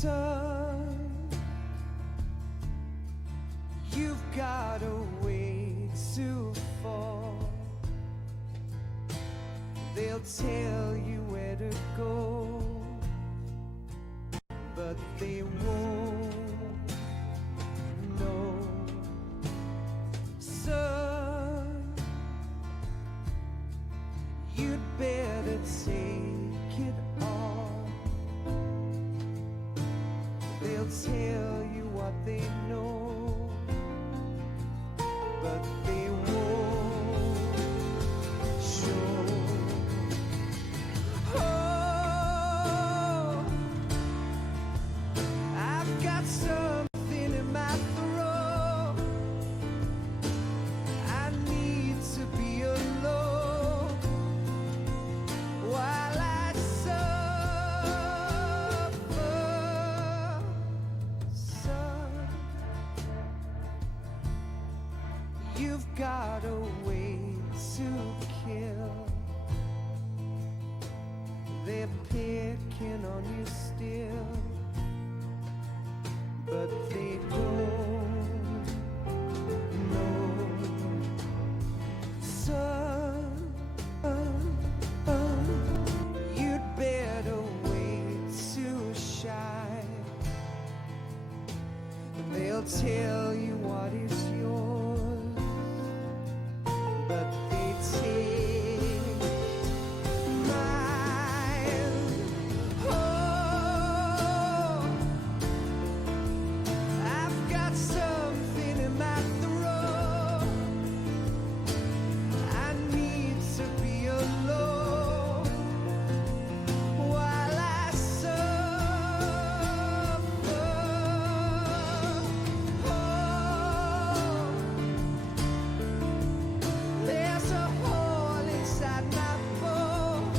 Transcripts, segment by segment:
Son, you've got a way to fall. They'll tell you where to go, but they won't know. Son, you'd better take it all. They'll tell you what they know, but they won't show. Oh, I've got something in my throat. I need to be alone while I suffer. Son, you've got a way to kill. They're picking on you still, but they don't know. Son, you'd better wait to shine. They'll tell you what is yours, but they take mine. Oh, I've got something in my throat. I need to be alone while I suffer. Oh, there's a hole inside my bone.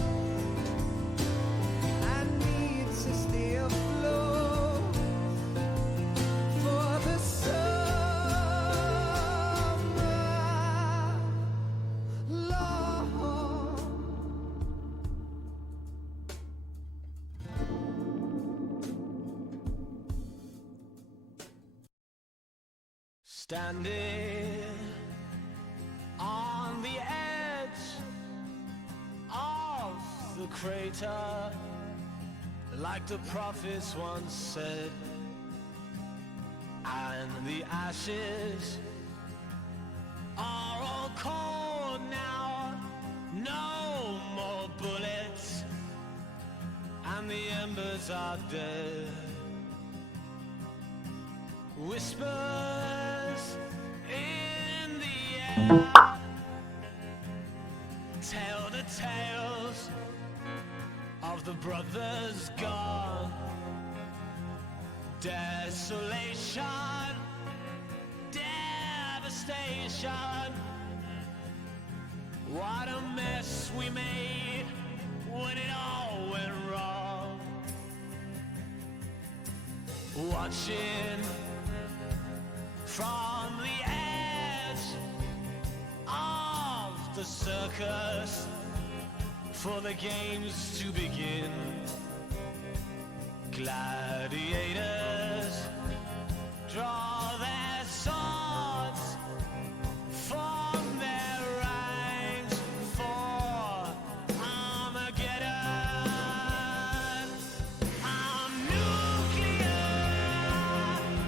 I need to stay afloat for the summer long. Standing on the edge of the crater, like the prophets once said, and the ashes are all cold now, no more bullets, and the embers are dead. Whispers in the air tell the tales of the brothers gone. Desolation, devastation. What a mess we made when it all went wrong. Watching from the edge of the circus for the games to begin. Gladiators draw their swords, form their ranks for Armageddon. I'm nuclear,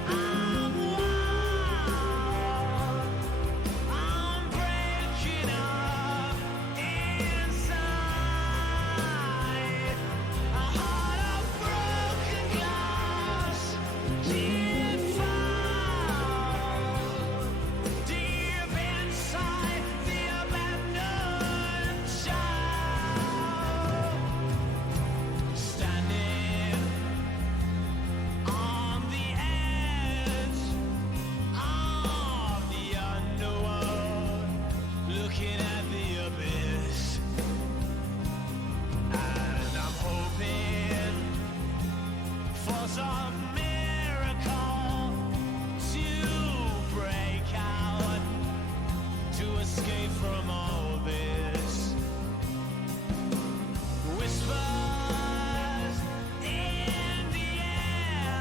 I'm wild, I'm breaking up inside. A heart of broken glass, deep found, deep inside the abandoned child. Standing on the edge of the underworld, looking at the abyss, and I'm hoping for some miracle to break out, to escape from all this. Whispers in the air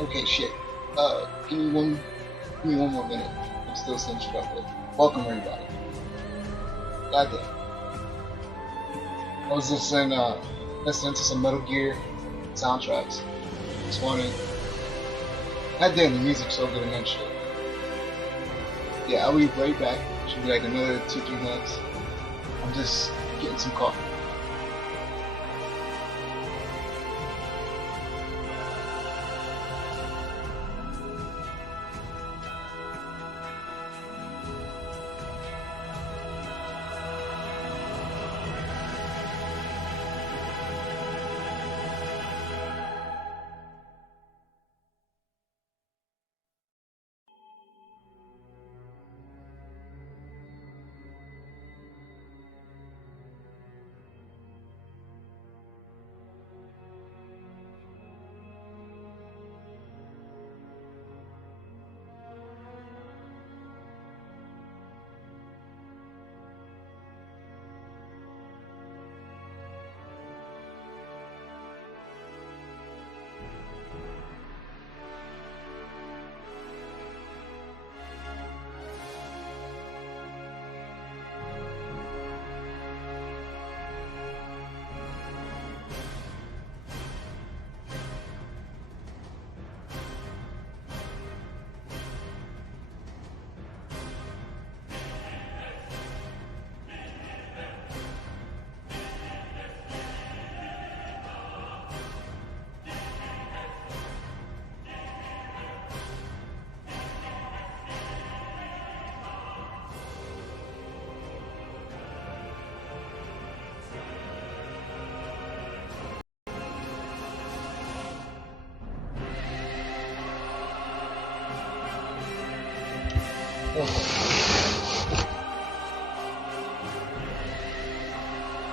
Okay, shit. Give me one more minute. I'm still setting shit up with. Welcome everybody. Goddamn. I was just listening to some Metal Gear soundtracks this morning. Goddamn, the music's so good in that shit. Yeah, I'll be right back. Should be like another 2-3 minutes. I'm just getting some coffee.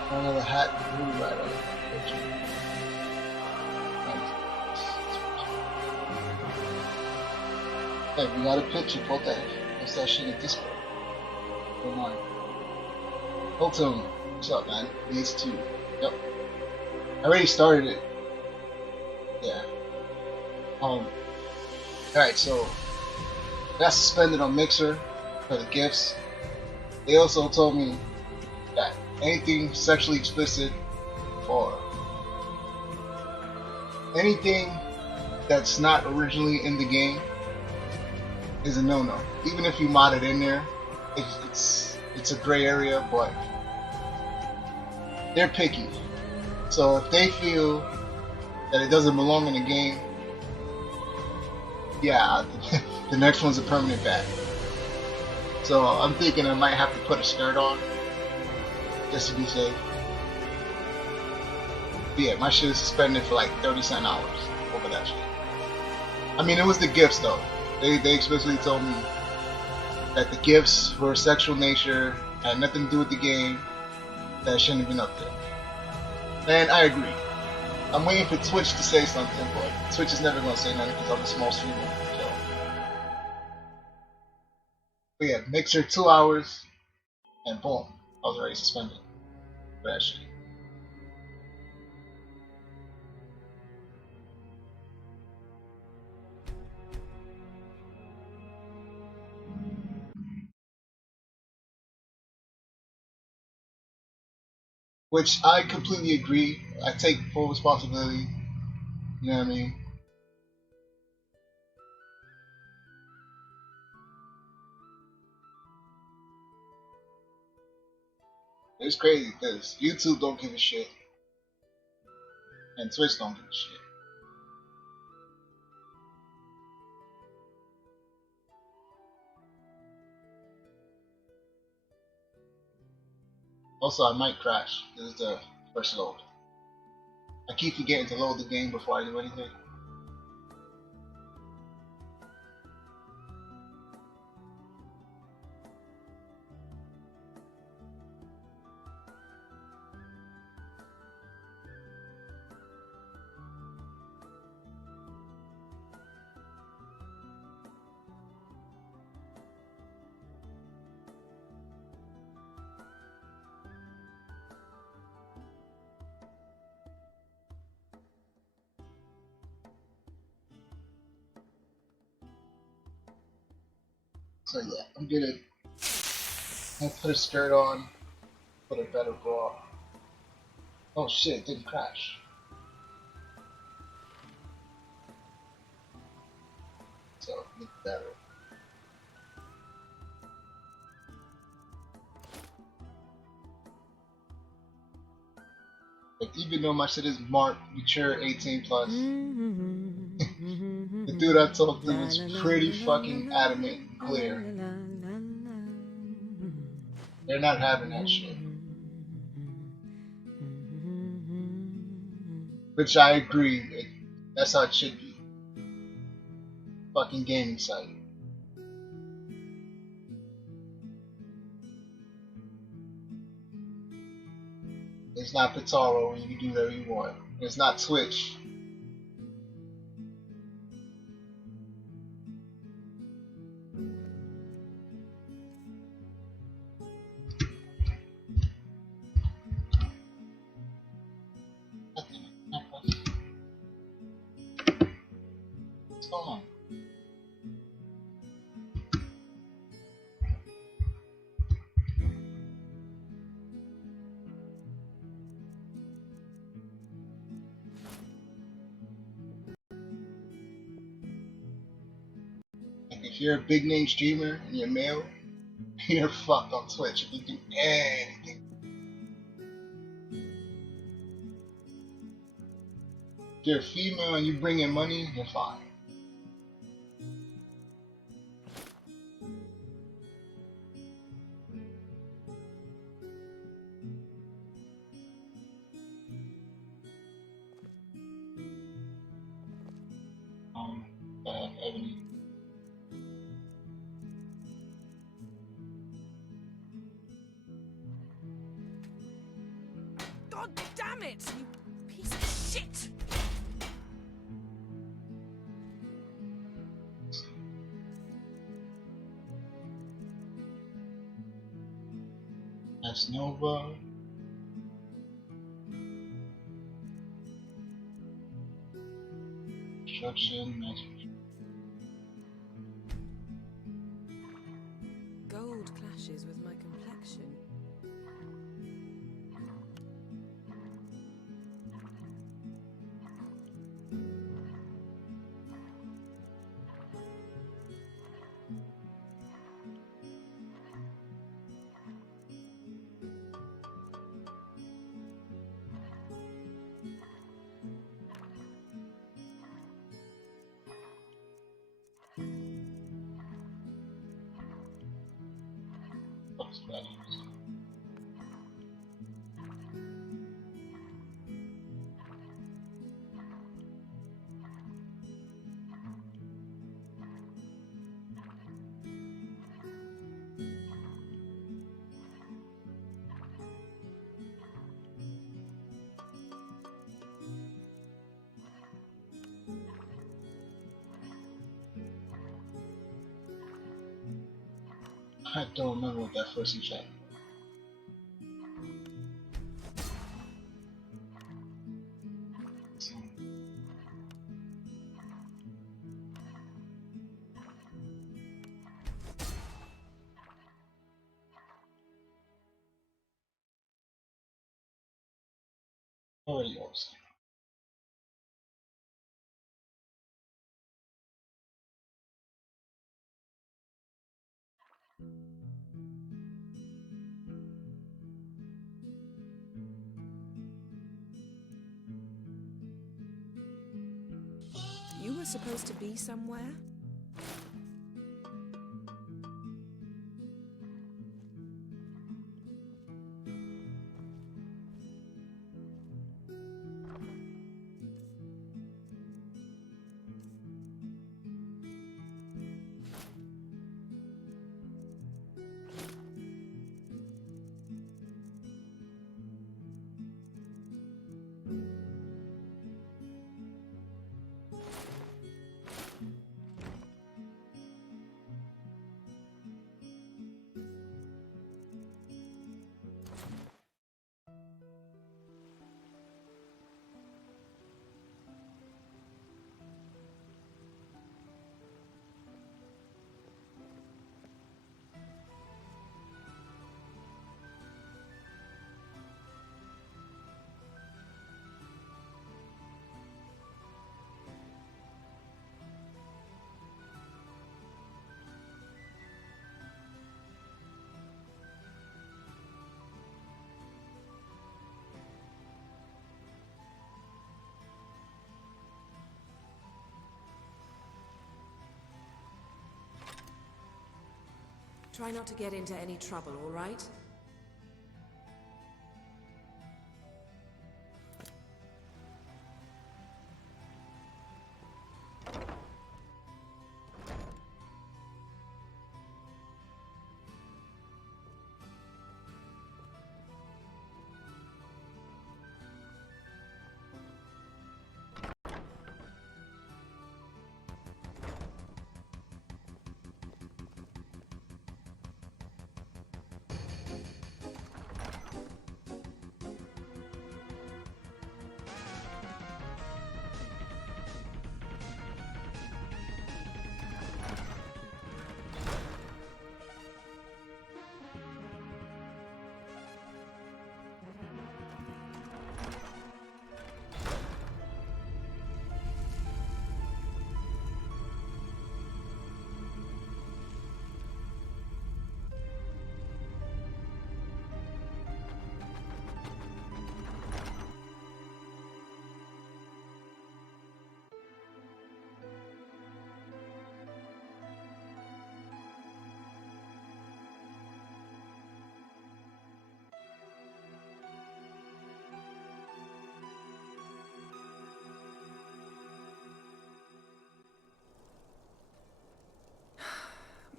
Another hat and blue right on the picture. Hey, we got a picture, put that. What's that shit in Discord? Don't mind. Ultim, what's up, man? Maids 2. Yep. I already started it. Yeah. Alright, so got suspended on Mixer for the gifts. They also told me that anything sexually explicit or anything that's not originally in the game is a no-no. Even if you mod it in there, it's a gray area, but they're picky. So if they feel that it doesn't belong in the game, yeah, the next one's a permanent ban. So I'm thinking I might have to put a skirt on just to be safe. But yeah, my shit is suspended for like 30 hours over that shit. I mean, it was the gifts though. They explicitly told me that the gifts were sexual nature, had nothing to do with the game, that it shouldn't have been up there. And I agree. I'm waiting for Twitch to say something, but Twitch is never going to say nothing because I'm a small streamer. So. But yeah, Mixer 2 hours, and boom, I was already suspended for that shit. Which I completely agree. I take full responsibility. You know what I mean? It's crazy because YouTube don't give a shit, and Twitch don't give a shit. Also, I might crash. This is the first load. I keep forgetting to load the game before I do anything. So yeah, I'm gonna put a skirt on, put a better bra. Oh shit, it didn't crash. So it's better. Like even though my shit is marked mature 18 plus, the dude I talked to was pretty fucking adamant and clear. They're not having that shit. Which I agree, that's how it should be. Fucking gaming site. It's not Pitaro where you can do whatever you want. It's not Twitch. What's going on? Like if you're a big name streamer and you're male, you're fucked on Twitch if you do anything. If you're a female and you bring in money, you're fine. Ebony. God damn it, you piece of shit! That's Nova. construction, magic. Gold clashes with my complexion. What's values? I don't remember what that first enchantment. Oreos. You were supposed to be somewhere? Try not to get into any trouble, all right?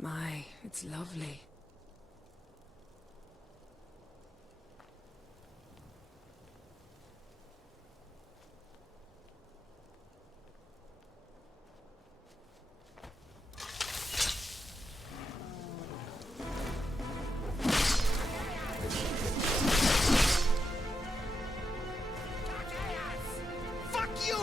My, it's lovely. Fuck you!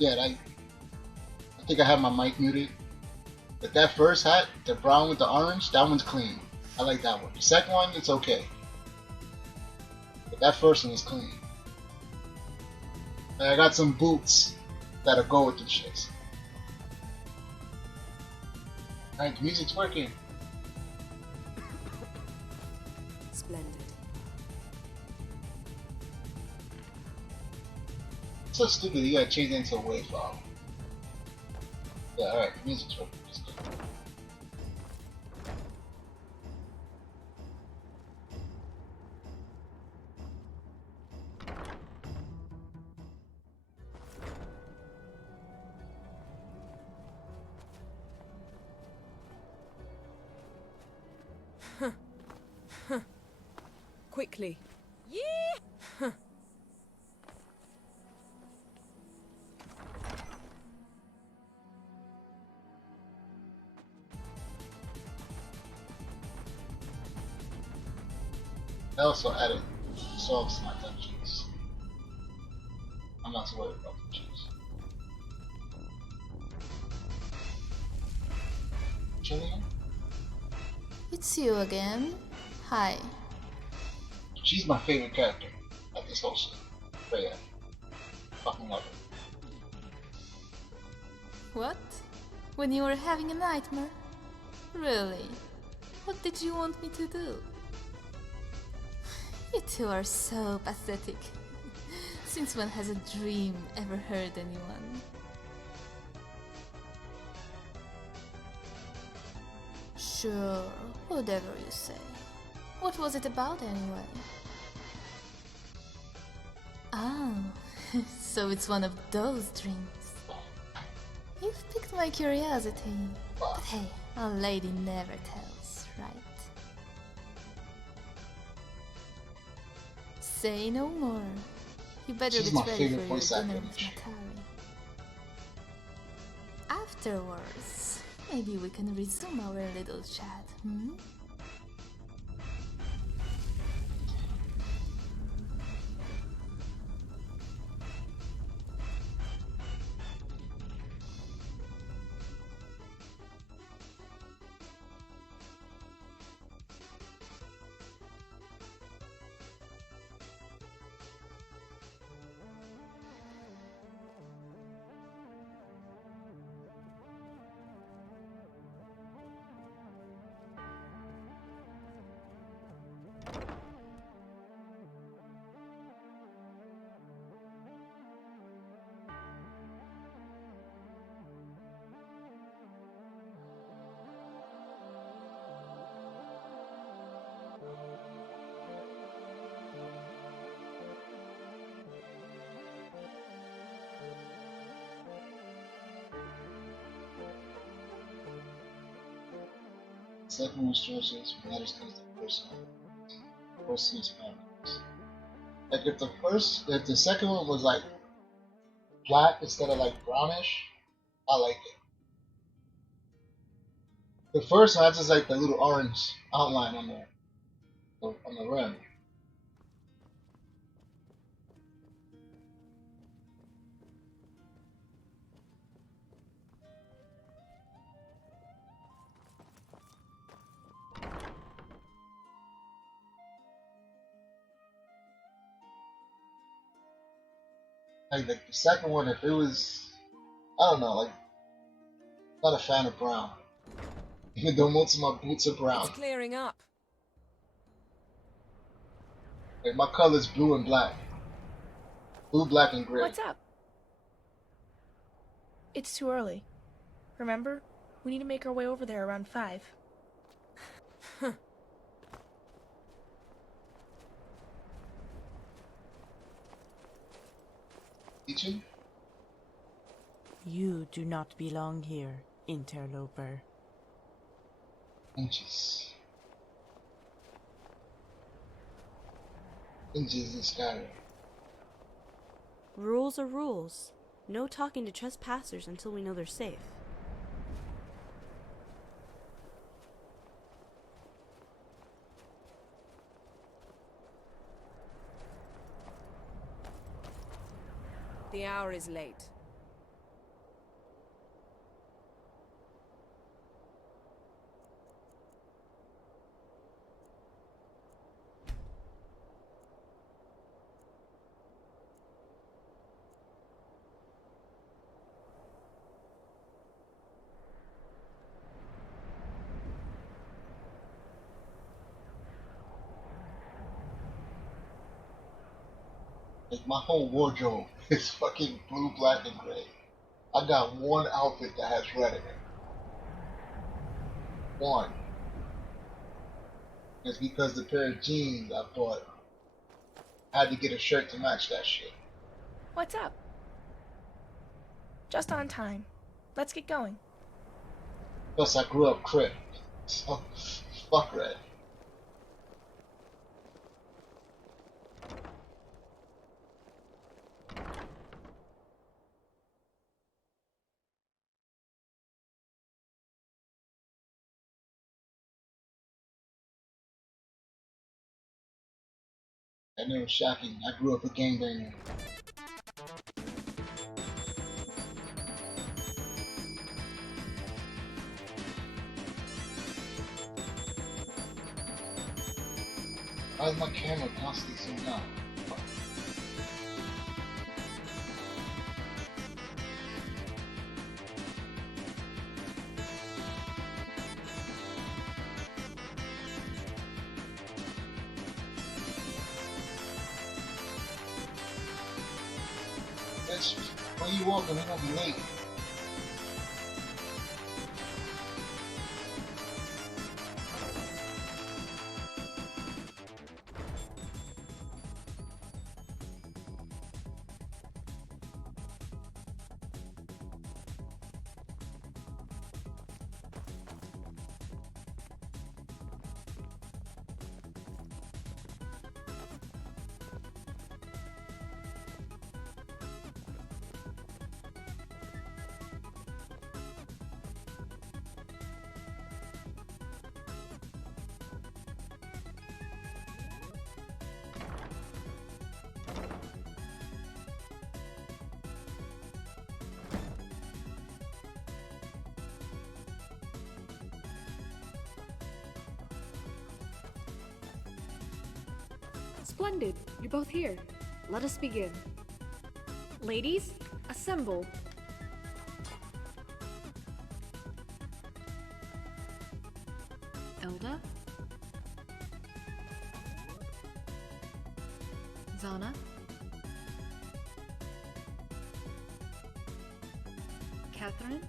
Yeah, I think I have my mic muted. But that first hat, the brown with the orange, that one's clean. I like that one. The second one, it's okay. But that first one is clean. And I got some boots that'll go with the shits. Alright, the music's working. Splendid. So stupid, you gotta change it into a wave file. Yeah, alright, the music's working. It's good. Quickly. I also added sauce to my dungeons. I'm not too worried about the cheese. Chilling? It's you again. Hi. She's my favorite character at this whole shit. But yeah, fucking love her. What? When you were having a nightmare? Really? What did you want me to do? You two are so pathetic. Since when has a dream ever hurt anyone? Sure, whatever you say. What was it about anyway? Oh, so it's one of those dreams. You've piqued my curiosity. But hey, a lady never tells, right? Say no more. You better She's get my ready favorite for your voice dinner actor. with Makari. Afterwards, maybe we can resume our little chat, hmm? Second one stretches matters because the first one. First one is paradise. Like if the second one was like black instead of like brownish, I like it. The first one has just like the little orange outline on the rim. Like the second one, if it was, I don't know, like not a fan of brown. Even though most of my boots are brown. It's clearing up. Like my color's blue and black. Blue, black, and gray. What's up? It's too early. Remember? We need to make our way over there around 5. Teaching? You do not belong here, interloper. Inches. Inches in Skyrim. Rules are rules. No talking to trespassers until we know they're safe. The hour is late. Like my whole wardrobe is fucking blue, black, and gray. I got one outfit that has red in it. One. It's because the pair of jeans I bought, I had to get a shirt to match that shit. What's up? Just on time. Let's get going. Plus, I grew up crip. So, fuck red. I know it's shocking. I grew up a gangbanger. Why is my camera constantly zoomed out? Bitch, where you walking? We're gonna be late. Splendid. You're both here. Let us begin. Ladies, assemble. Elda? Zana? Catherine?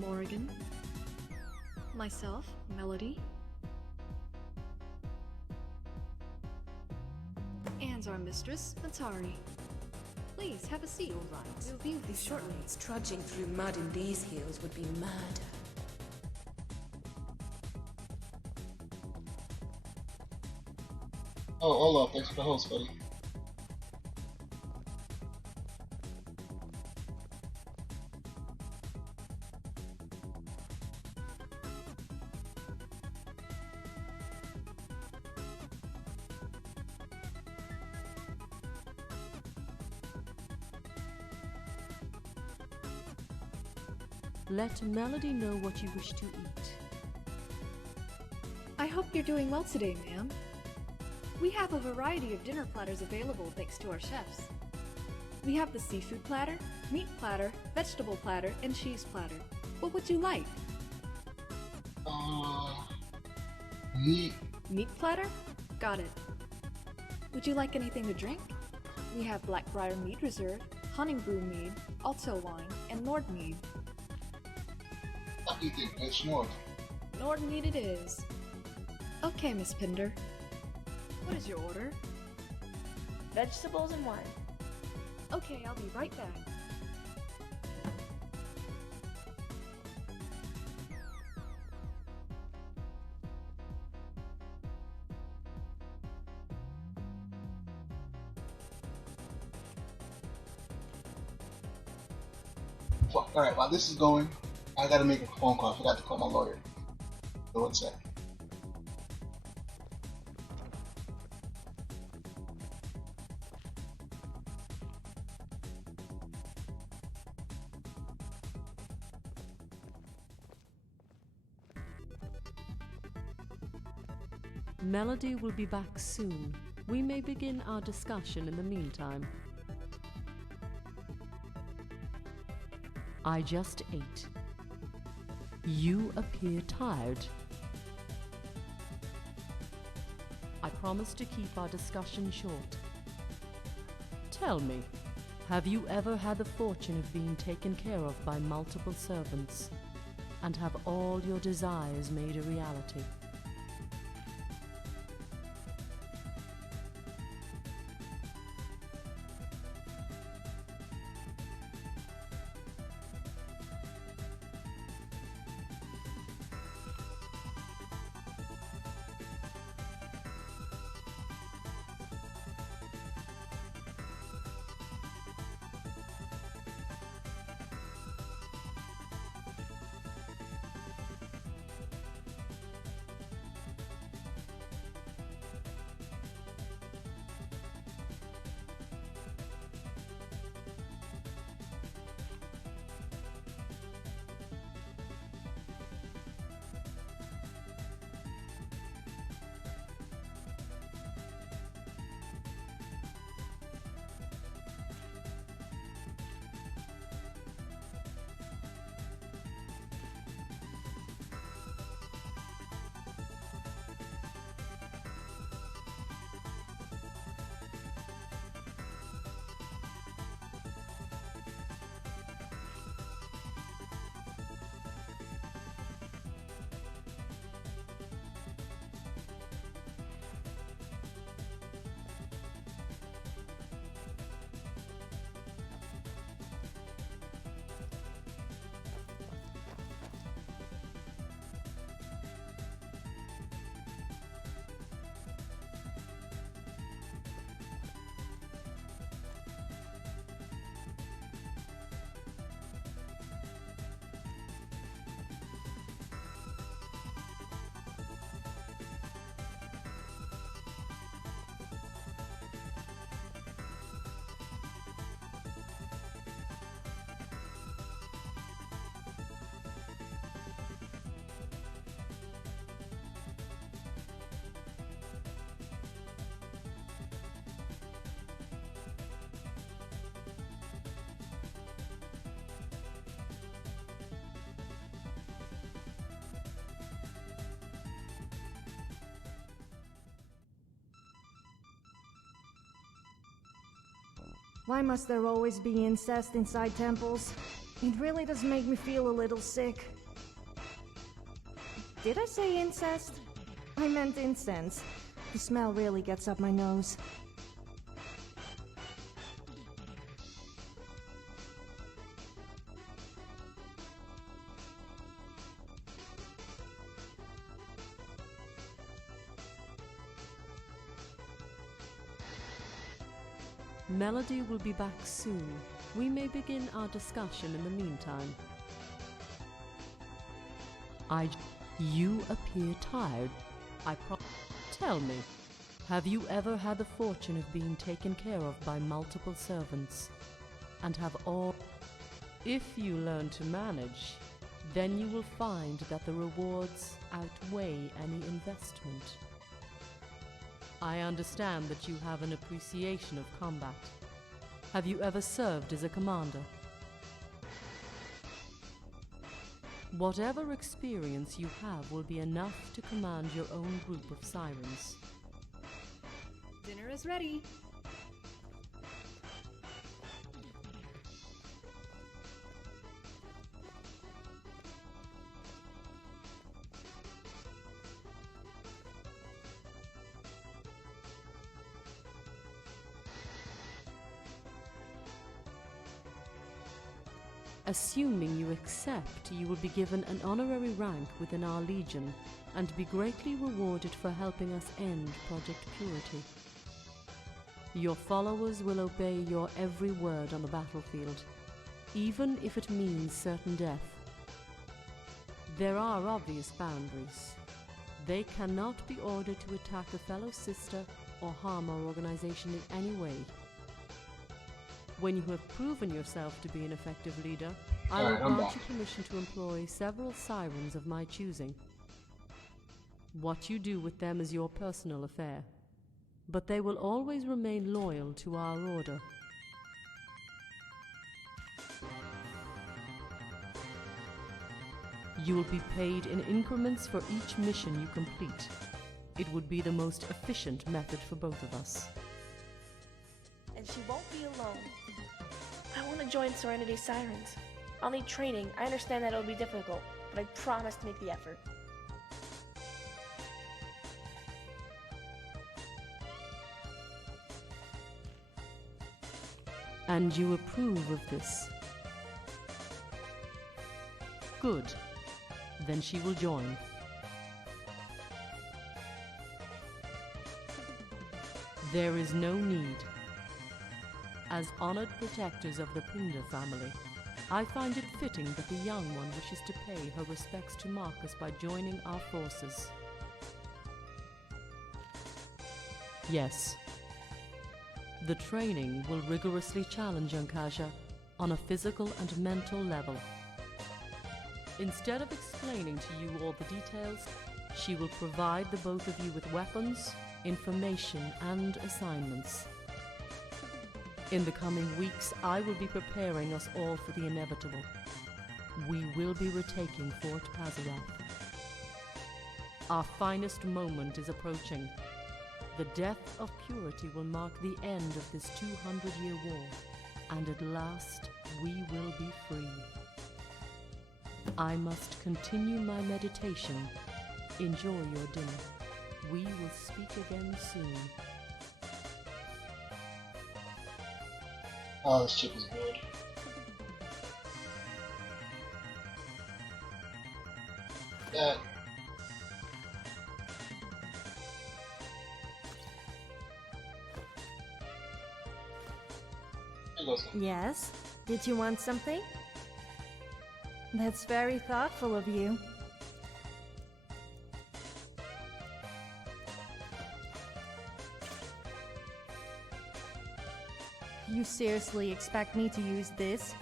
Morrigan? Myself, Melody. And our mistress, Atari. Please, have a seat. You're right. We'll view These these short shortly. waits trudging through mud in these hills would be murder. Oh, Olaf, thanks for the host, buddy. Let Melody know what you wish to eat. I hope you're doing well today, ma'am. We have a variety of dinner platters available thanks to our chefs. We have the seafood platter, meat platter, vegetable platter, and cheese platter. What would you like? Meat. Meat platter? Got it. Would you like anything to drink? We have Blackbriar Mead Reserve, Honningbrew Mead, Alto Wine, and Nord Mead. What do you think, bitch? North. Nord Mead it is. Okay, Miss Pinder. What is your order? Vegetables and wine. Okay, I'll be right back. Fuck. Alright, while this is going, I gotta make a phone call. I forgot to call my lawyer. So what's that? Melody will be back soon. We may begin our discussion in the meantime. I just ate. You appear tired. I promise to keep our discussion short. Tell me, have you ever had the fortune of being taken care of by multiple servants, and have all your desires made a reality? Why must there always be incest inside temples? It really does make me feel a little sick. Did I say incest? I meant incense. The smell really gets up my nose. Melody will be back soon. We may begin our discussion in the meantime. You appear tired. Tell me, have you ever had the fortune of being taken care of by multiple servants, and have all... If you learn to manage, then you will find that the rewards outweigh any investment. I understand that you have an appreciation of combat. Have you ever served as a commander? Whatever experience you have will be enough to command your own group of sirens. Dinner is ready. Assuming you accept, you will be given an honorary rank within our legion and be greatly rewarded for helping us end Project Purity. Your followers will obey your every word on the battlefield, even if it means certain death. There are obvious boundaries. They cannot be ordered to attack a fellow sister or harm our organization in any way. When you have proven yourself to be an effective leader, I will grant you permission to employ several sirens of my choosing. What you do with them is your personal affair, but they will always remain loyal to our order. You will be paid in increments for each mission you complete. It would be the most efficient method for both of us. And she won't be alone. I want to join Serenity Sirens. I'll need training. I understand that it'll be difficult, but I promise to make the effort. And you approve of this? Good. Then she will join. There is no need. As honored protectors of the Pinder family, I find it fitting that the young one wishes to pay her respects to Marcus by joining our forces. Yes. The training will rigorously challenge Ankasha on a physical and mental level. Instead of explaining to you all the details, she will provide the both of you with weapons, information, and assignments. In the coming weeks, I will be preparing us all for the inevitable. We will be retaking Fort Pazarath. Our finest moment is approaching. The death of purity will mark the end of this 200-year war, and at last we will be free. I must continue my meditation. Enjoy your dinner. We will speak again soon. Oh, this chip is good. That. Yes? Did you want something? That's very thoughtful of you. You seriously expect me to use this?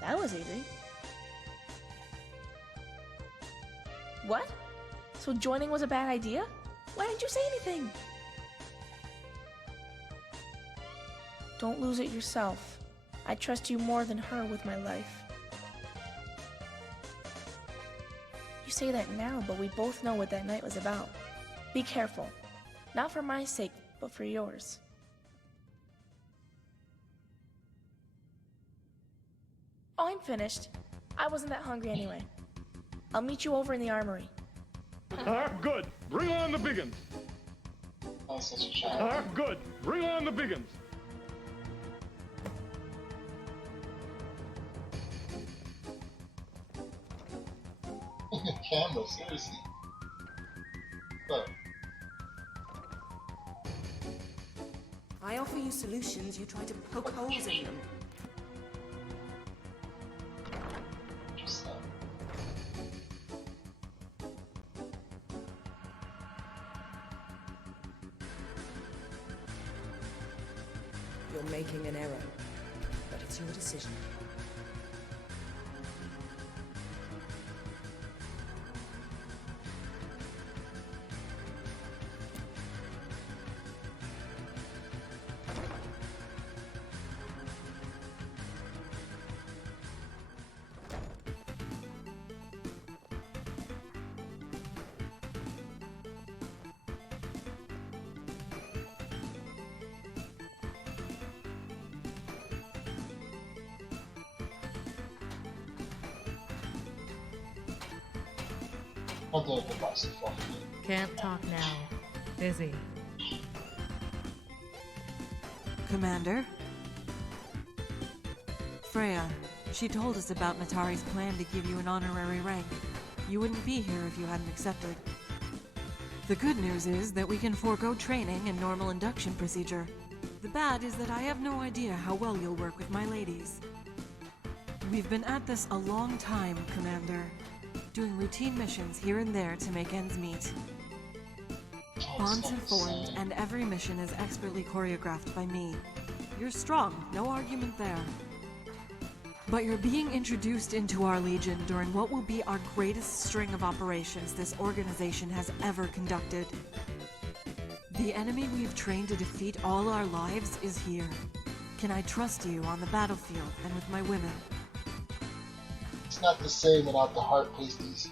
That was easy. What? So joining was a bad idea? Why didn't you say anything? Don't lose it yourself. I trust you more than her with my life. You say that now, but we both know what that night was about. Be careful. Not for my sake, but for yours. Oh, I'm finished. I wasn't that hungry anyway. I'll meet you over in the armory. Good. Bring on the biggins. Oh, such a child. Good. Bring on the biggins. Camera, seriously. Look. I offer you solutions, you try to poke holes in them. Just that. You're making an error, but it's your decision. Can't talk now. Busy. Commander? Freya, she told us about Natari's plan to give you an honorary rank. You wouldn't be here if you hadn't accepted. The good news is that we can forego training and normal induction procedure. The bad is that I have no idea how well you'll work with my ladies. We've been at this a long time, Commander. Doing routine missions here and there to make ends meet. Bonds have formed, and every mission is expertly choreographed by me. You're strong, no argument there. But you're being introduced into our Legion during what will be our greatest string of operations this organization has ever conducted. The enemy we've trained to defeat all our lives is here. can I trust you on the battlefield and with my women? It's not the same without the heart pasties.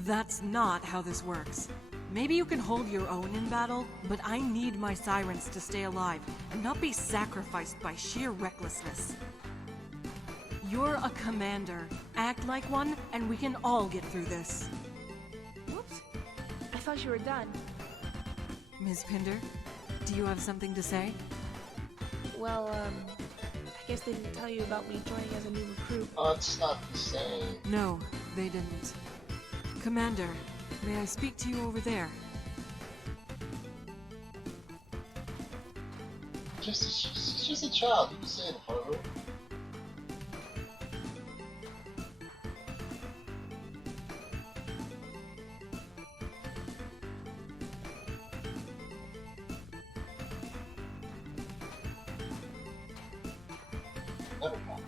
That's not how this works. Maybe you can hold your own in battle, but I need my sirens to stay alive and not be sacrificed by sheer recklessness. You're a commander. Act like one, and we can all get through this. Whoops. I thought you were done. Ms. Pinder, do you have something to say? Well, I guess they didn't tell you about me joining as a new recruit. Oh, it's not the same. No, they didn't. Commander, may I speak to you over there? She's just a child. You can say it for her. Never mind.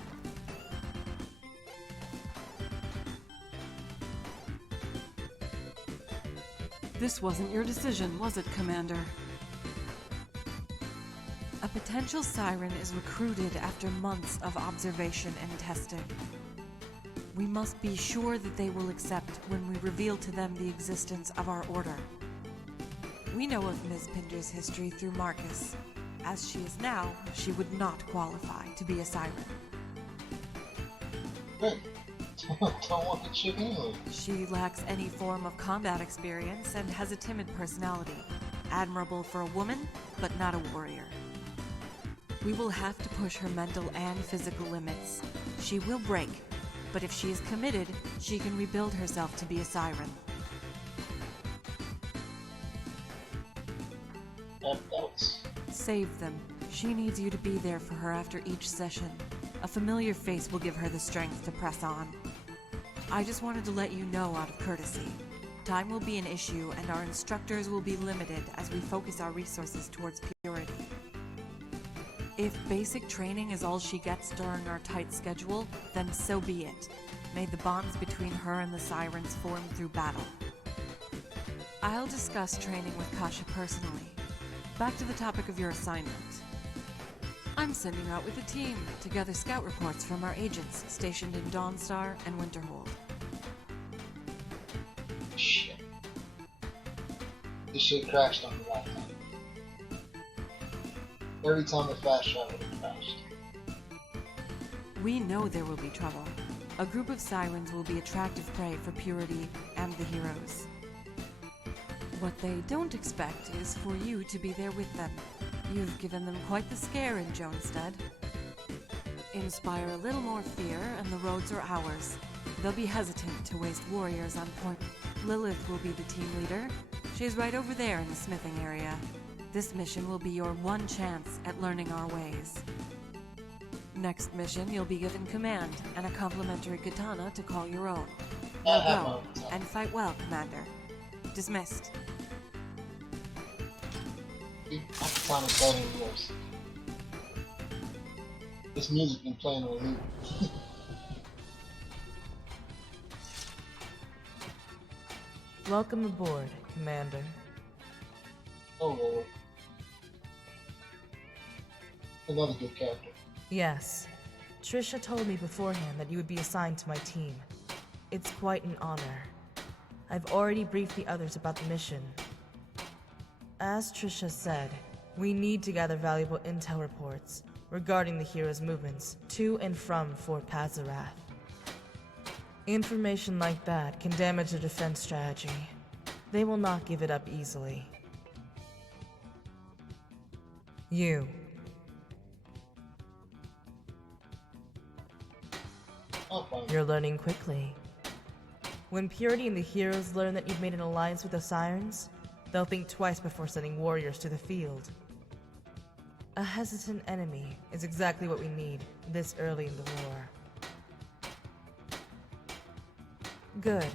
This wasn't your decision, was it, Commander? A potential siren is recruited after months of observation and testing. We must be sure that they will accept when we reveal to them the existence of our order. We know of Ms. Pinder's history through Marcus. As she is now, she would not qualify to be a siren. Good. Don't want the chick anyway. She lacks any form of combat experience and has a timid personality. Admirable for a woman, but not a warrior. We will have to push her mental and physical limits. She will break, but if she is committed, she can rebuild herself to be a siren. Save them. She needs you to be there for her after each session. A familiar face will give her the strength to press on. I just wanted to let you know out of courtesy. Time will be an issue, and our instructors will be limited as we focus our resources towards purity. If basic training is all she gets during our tight schedule, then so be it. May the bonds between her and the sirens form through battle. I'll discuss training with Kasha personally. Back to the topic of your assignment. I'm sending you out with a team to gather scout reports from our agents stationed in Dawnstar and Winterhold. Shit. This shit crashed on the last time. Every time I fast travel, it crashed. We know there will be trouble. A group of sirens will be attractive prey for Purity and the heroes. What they don't expect is for you to be there with them. You've given them quite the scare in Jonestead. Inspire a little more fear and the roads are ours. They'll be hesitant to waste warriors on point. Lilith will be the team leader. She's right over there in the smithing area. This mission will be your one chance at learning our ways. Next mission, you'll be given command and a complimentary katana to call your own. Now go, and fight well, Commander. Dismissed. My katana's playing in yours. This music been playing on loop. Welcome aboard, Commander. Oh Lord. Another good character. Yes. Trisha told me beforehand that you would be assigned to my team. It's quite an honor. I've already briefed the others about the mission. As Trisha said, we need to gather valuable intel reports regarding the heroes' movements to and from Fort Pazarath. Information like that can damage their defense strategy. They will not give it up easily. You. You're learning quickly. When Purity and the heroes learn that you've made an alliance with the Sirens, they'll think twice before sending warriors to the field. A hesitant enemy is exactly what we need this early in the war. Good.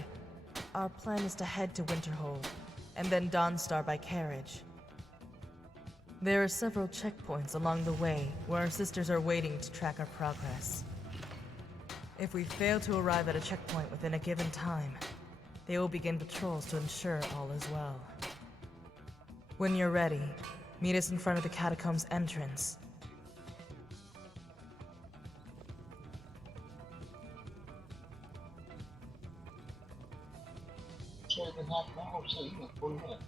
Our plan is to head to Winterhold, and then Dawnstar by carriage. There are several checkpoints along the way where our sisters are waiting to track our progress. If we fail to arrive at a checkpoint within a given time, they will begin patrols to ensure all is well. When you're ready, Meet us in front of the catacombs entrance. Sure, it's been half an hour, so even 40 minutes.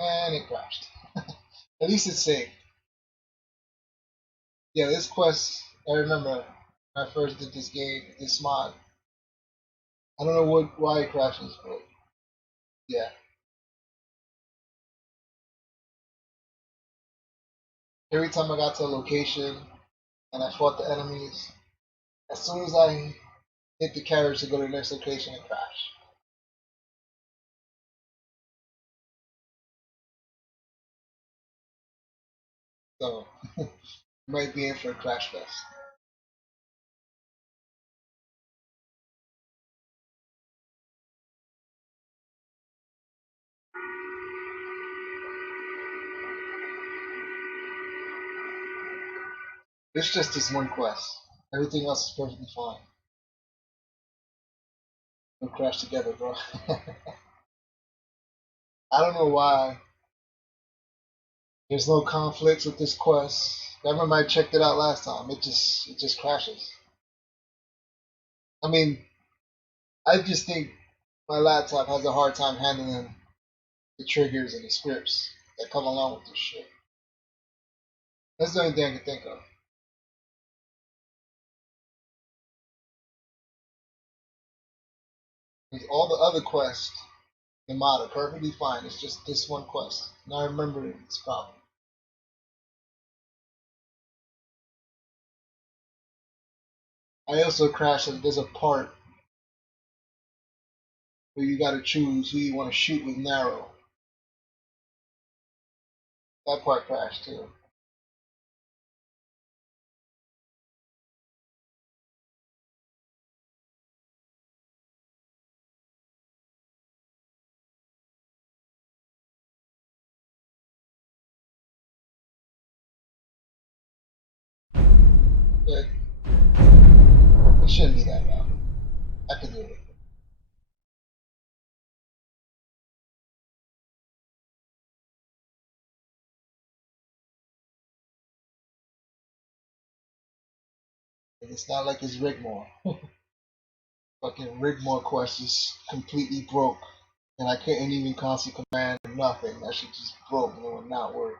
And it crashed. At least it's safe. Yeah, this quest, I remember when I first did this game, this mod. I don't know why it crashes, but yeah. Every time I got to a location and I fought the enemies, as soon as I hit the carriage to go to the next location, it crashed. So, might be in for a crash fest. It's just this one quest. Everything else is perfectly fine. We'll crash together, bro. I don't know why there's no conflicts with this quest. I remember I checked it out last time. It just crashes. I mean, I just think my laptop has a hard time handling the triggers and the scripts that come along with this shit. That's the only thing I can think of. Because all the other quests in the mod are perfectly fine. It's just this one quest. And I remember this problem. I also crashed that there's a part where you gotta choose who you want to shoot with narrow. That part crashed too. But it shouldn't be that bad. I can do it. And it's not like it's Rigmore. Fucking Rigmore quest is completely broke. And I couldn't even constant command or nothing. That shit just broke and it would not work.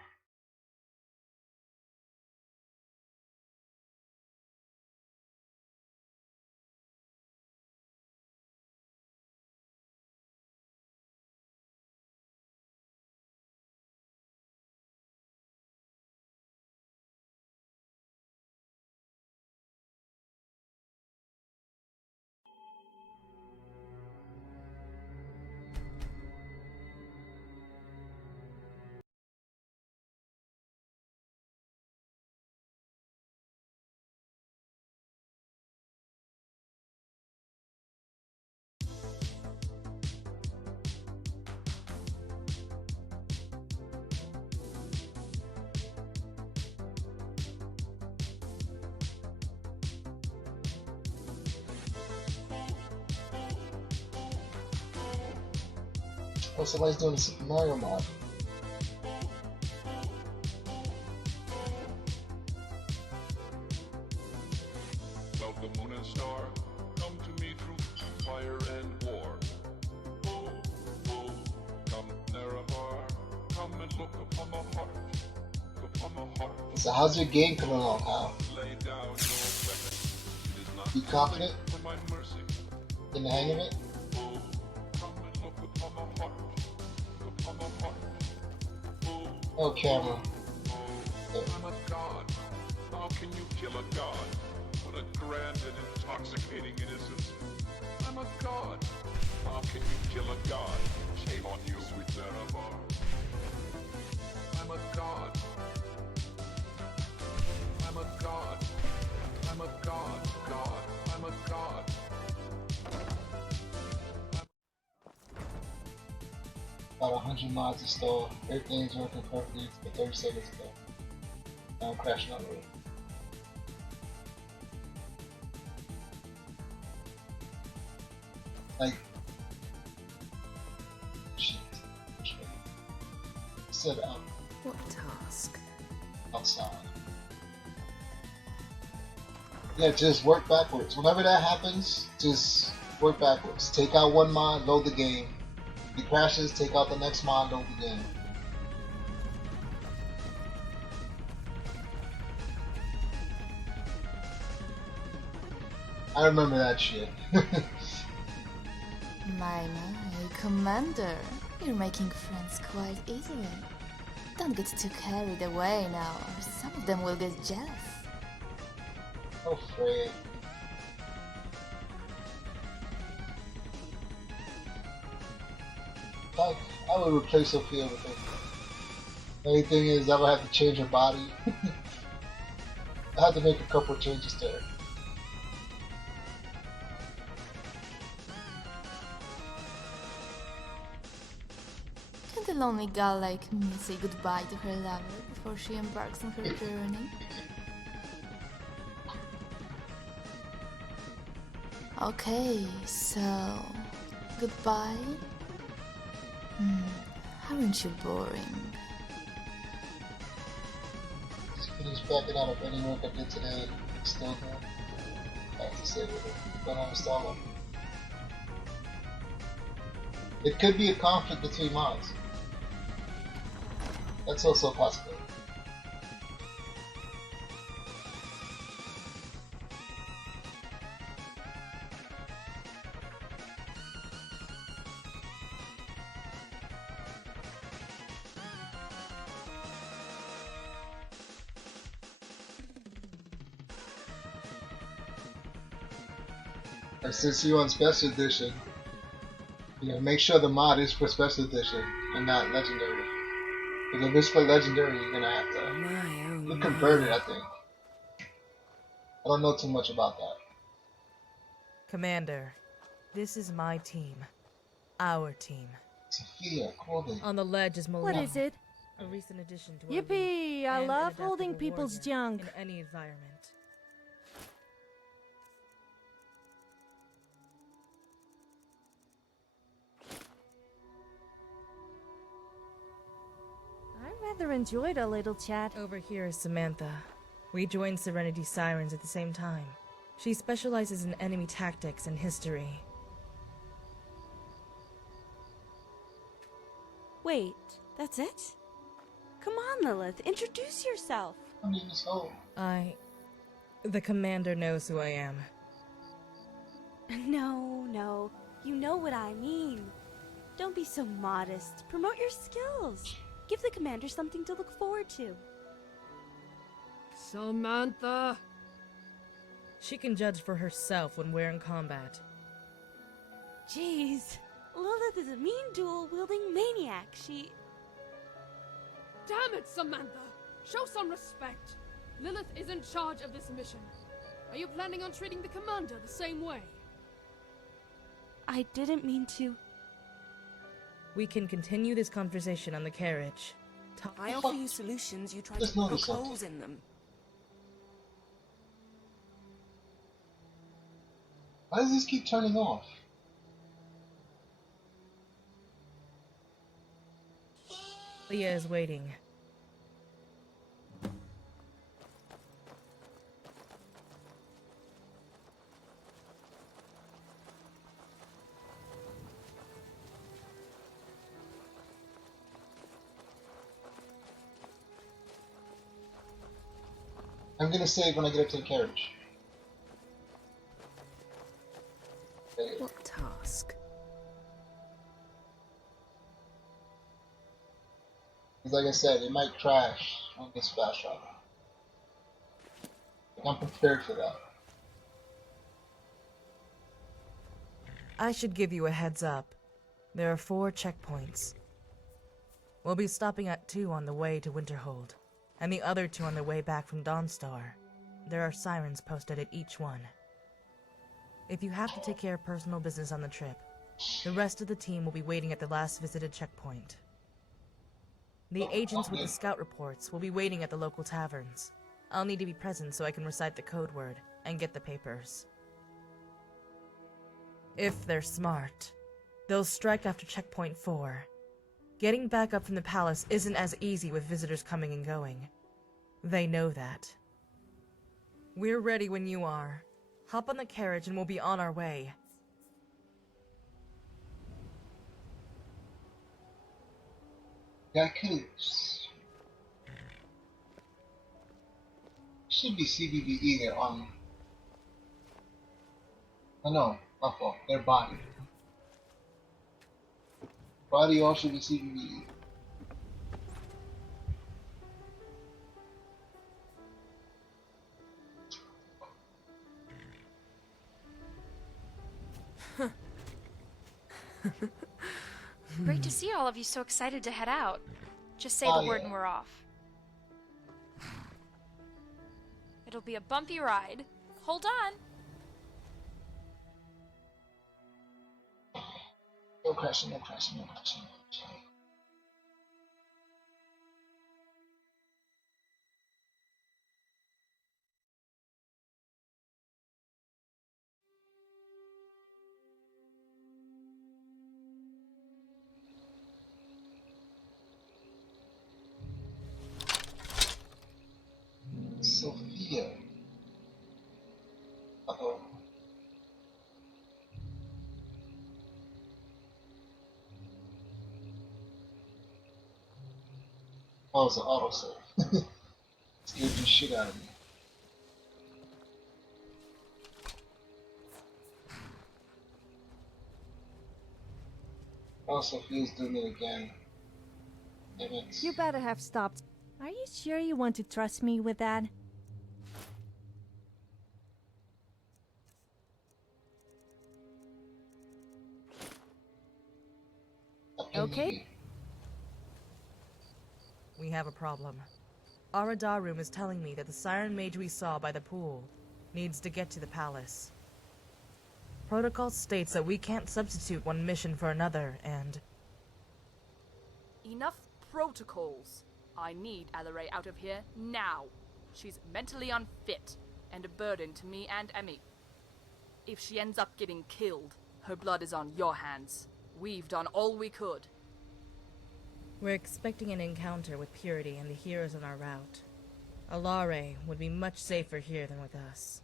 Oh, somebody's doing a Super Mario mod. Of the moon and star, come to me through fire and war. Oh, oh, come Nerevar, come and look upon the heart, upon the heart. So how's your game coming along, Hal? Lay down your weapon. It is not You confident for my mercy. in the hang of it? Oh, come and look upon the heart, upon the heart. Oh, Oh, camera. I'm a god. How can you kill a god? What a grand and intoxicating innocence. I'm a god. How can you kill a god? Shame on you, sweet Nerevar. I'm a god. I'm a god. I'm a god. God. I'm a god. About 100 mods installed. Everything's working perfectly for 30 seconds ago. Now I'm crashing on the road. Like, shit. Said out. What task? Outside. Yeah, just work backwards. Whenever that happens, just work backwards. Take out one mod, load the game. If it crashes, take out the next mod, load the game. I remember that shit. My, Commander. You're making friends quite easily. Don't get too carried away now, or some of them will get jealous. Oh, Fred. I would replace Sophia with him. The only thing is, I would have to change her body. I had to make a couple changes to her. Can the lonely girl like me say goodbye to her lover before she embarks on her journey? Okay, so goodbye? Aren't you boring? Just finished backing out of any work I did today. Still there. I have to say with it. Don't uninstall them. It could be a conflict between mods. That's also a possibility. And since you on Special Edition, make sure the mod is for Special Edition and not Legendary. Because if it's for Legendary, you're gonna have to convert it, I think. I don't know too much about that. Commander, this is my team. Our team. Sophia, Corbin. On the ledge is Malone. What is it? A recent addition to our Yippee! league, I and love an adaptable holding people's warrior junk. in any environment. I rather enjoyed a little chat. Over here is Samantha. We joined Serenity Sirens at the same time. She specializes in enemy tactics and history. Wait, that's it? Come on, Lilith, introduce yourself. The commander knows who I am. No, you know what I mean. Don't be so modest. Promote your skills. Give the commander something to look forward to. Samantha! She can judge for herself when we're in combat. Jeez, Lilith is a mean dual-wielding maniac. She... Damn it, Samantha! Show some respect. Lilith is in charge of this mission. Are you planning on treating the commander the same way? I didn't mean to. We can continue this conversation on the carriage. I offer you solutions, you try to poke holes in them. Why does this keep turning off? Leah is waiting. I'm gonna save when I get up to the carriage. What task? Because like I said, it might crash on this fast travel. I'm prepared for that. I should give you a heads up. There are 4 checkpoints. We'll be stopping at 2 on the way to Winterhold, and the other 2 on the way back from Dawnstar. There are sirens posted at each one. If you have to take care of personal business on the trip, the rest of the team will be waiting at the last visited checkpoint. The agents with the scout reports will be waiting at the local taverns. I'll need to be present so I can recite the code word and get the papers. If they're smart, they'll strike after checkpoint 4. Getting back up from the palace isn't as easy with visitors coming and going. They know that. We're ready when you are. Hop on the carriage and we'll be on our way. Yeah, I could. Should be CBBE there on. Oh no, my fault. Their body. Body all should be CBBE. Great to see all of you so excited to head out. Just say Oh, the word yeah. and we're off. It'll be a bumpy ride. Hold on. No crashing, no crashing, no crashing, no crashing. Sophia. Uh-oh. Oh, it's an autosave. Scared the shit out of me. Oh, Sophia's doing it again. Damn it. You better have stopped. Are you sure you want to trust me with that? Okay. We have a problem. Aradarum is telling me that the Siren Mage we saw by the pool needs to get to the palace. Protocol states that we can't substitute one mission for another, and... Enough protocols. I need Alaray out of here now. She's mentally unfit and a burden to me and Emmy. If she ends up getting killed, her blood is on your hands. We've done all we could. We're expecting an encounter with Purity and the heroes on our route. Alare would be much safer here than with us.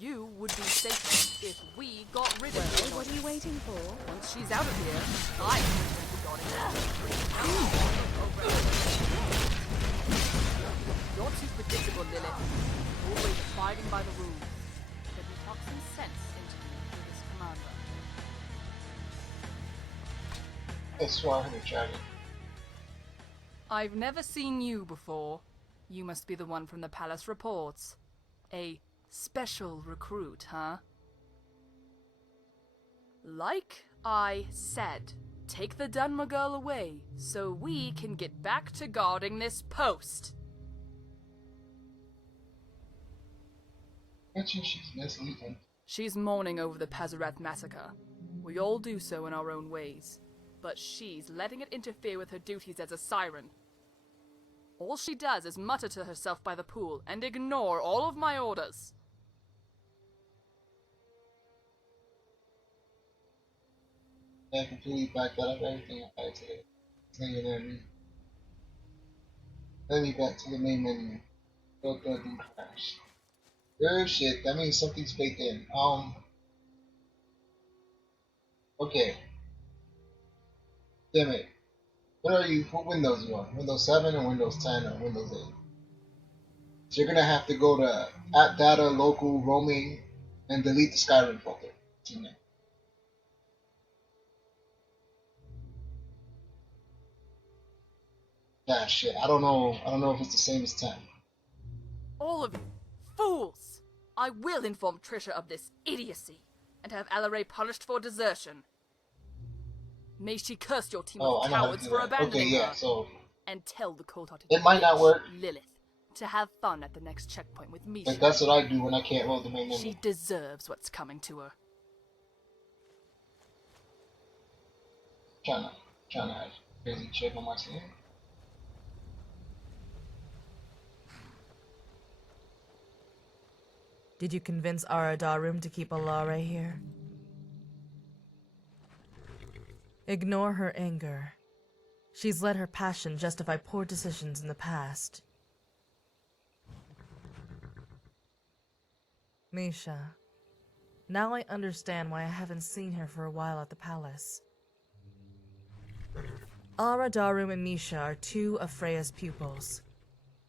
You would be safer if we got rid of her. Well, what are you waiting for? Once she's out of here, I got it. You're too predictable, Lilith. Always abiding by the rules. But you talk some sense into me for this commander. That's why I'm dragon. I've never seen you before. You must be the one from the palace reports. A special recruit, huh? Like I said, take the Dunmer girl away so we can get back to guarding this post. I think she's misleading. She's mourning over the Pazarath massacre. We all do so in our own ways. But she's letting it interfere with her duties as a siren. All she does is mutter to herself by the pool and ignore all of my orders. I completely backed out of everything I had today. Hanging at me. Let me back to the main menu. Go and crash. Oh shit, that means something's baked in. Okay. Damn it. What are you, what Windows you on? Windows 7 or Windows 10 or Windows 8? So you're gonna have to go to app data, local, roaming, and delete the Skyrim folder. Ah shit, I don't know if it's the same as 10. All of you, fools! I will inform Trisha of this idiocy, and have Alaray punished for desertion. May she curse your team of cowards for abandoning her. And tell the cold-hearted it might not work. Lilith to have fun at the next checkpoint with me. Like that's what I do when I can't roll the main menu. She deserves what's coming to her. Trying to have crazy chick on my team. Did you convince Aradarum to keep Alare here? Ignore her anger. She's let her passion justify poor decisions in the past. Misha, now I understand why I haven't seen her for a while at the palace. Aradarum and Misha are two of Freya's pupils.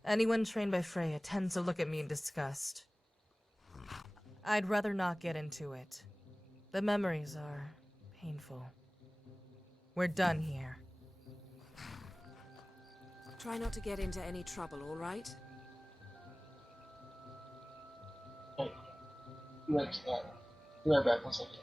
Anyone trained by Freya tends to look at me in disgust. I'd rather not get into it. The memories are painful. We're done here. Try not to get into any trouble, all right? Hey, be right back, 1 second.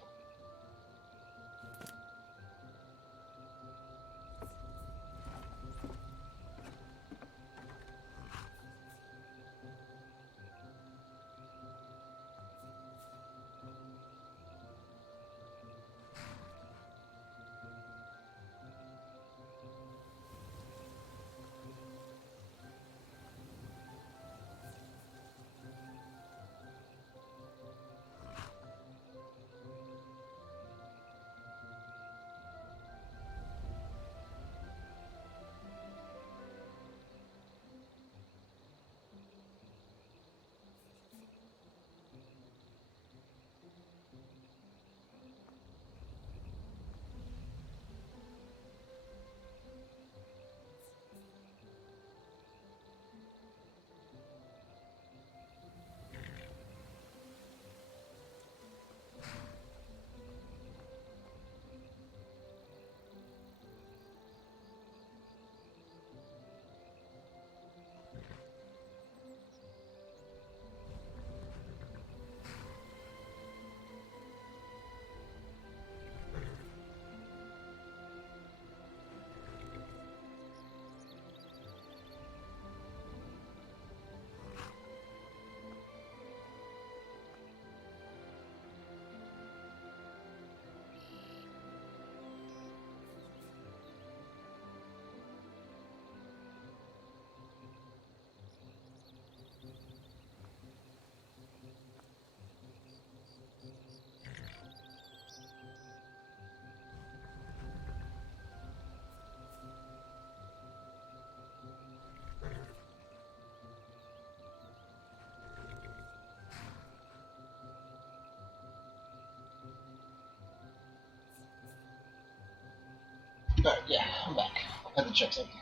Yeah, I'm back. I had to check something.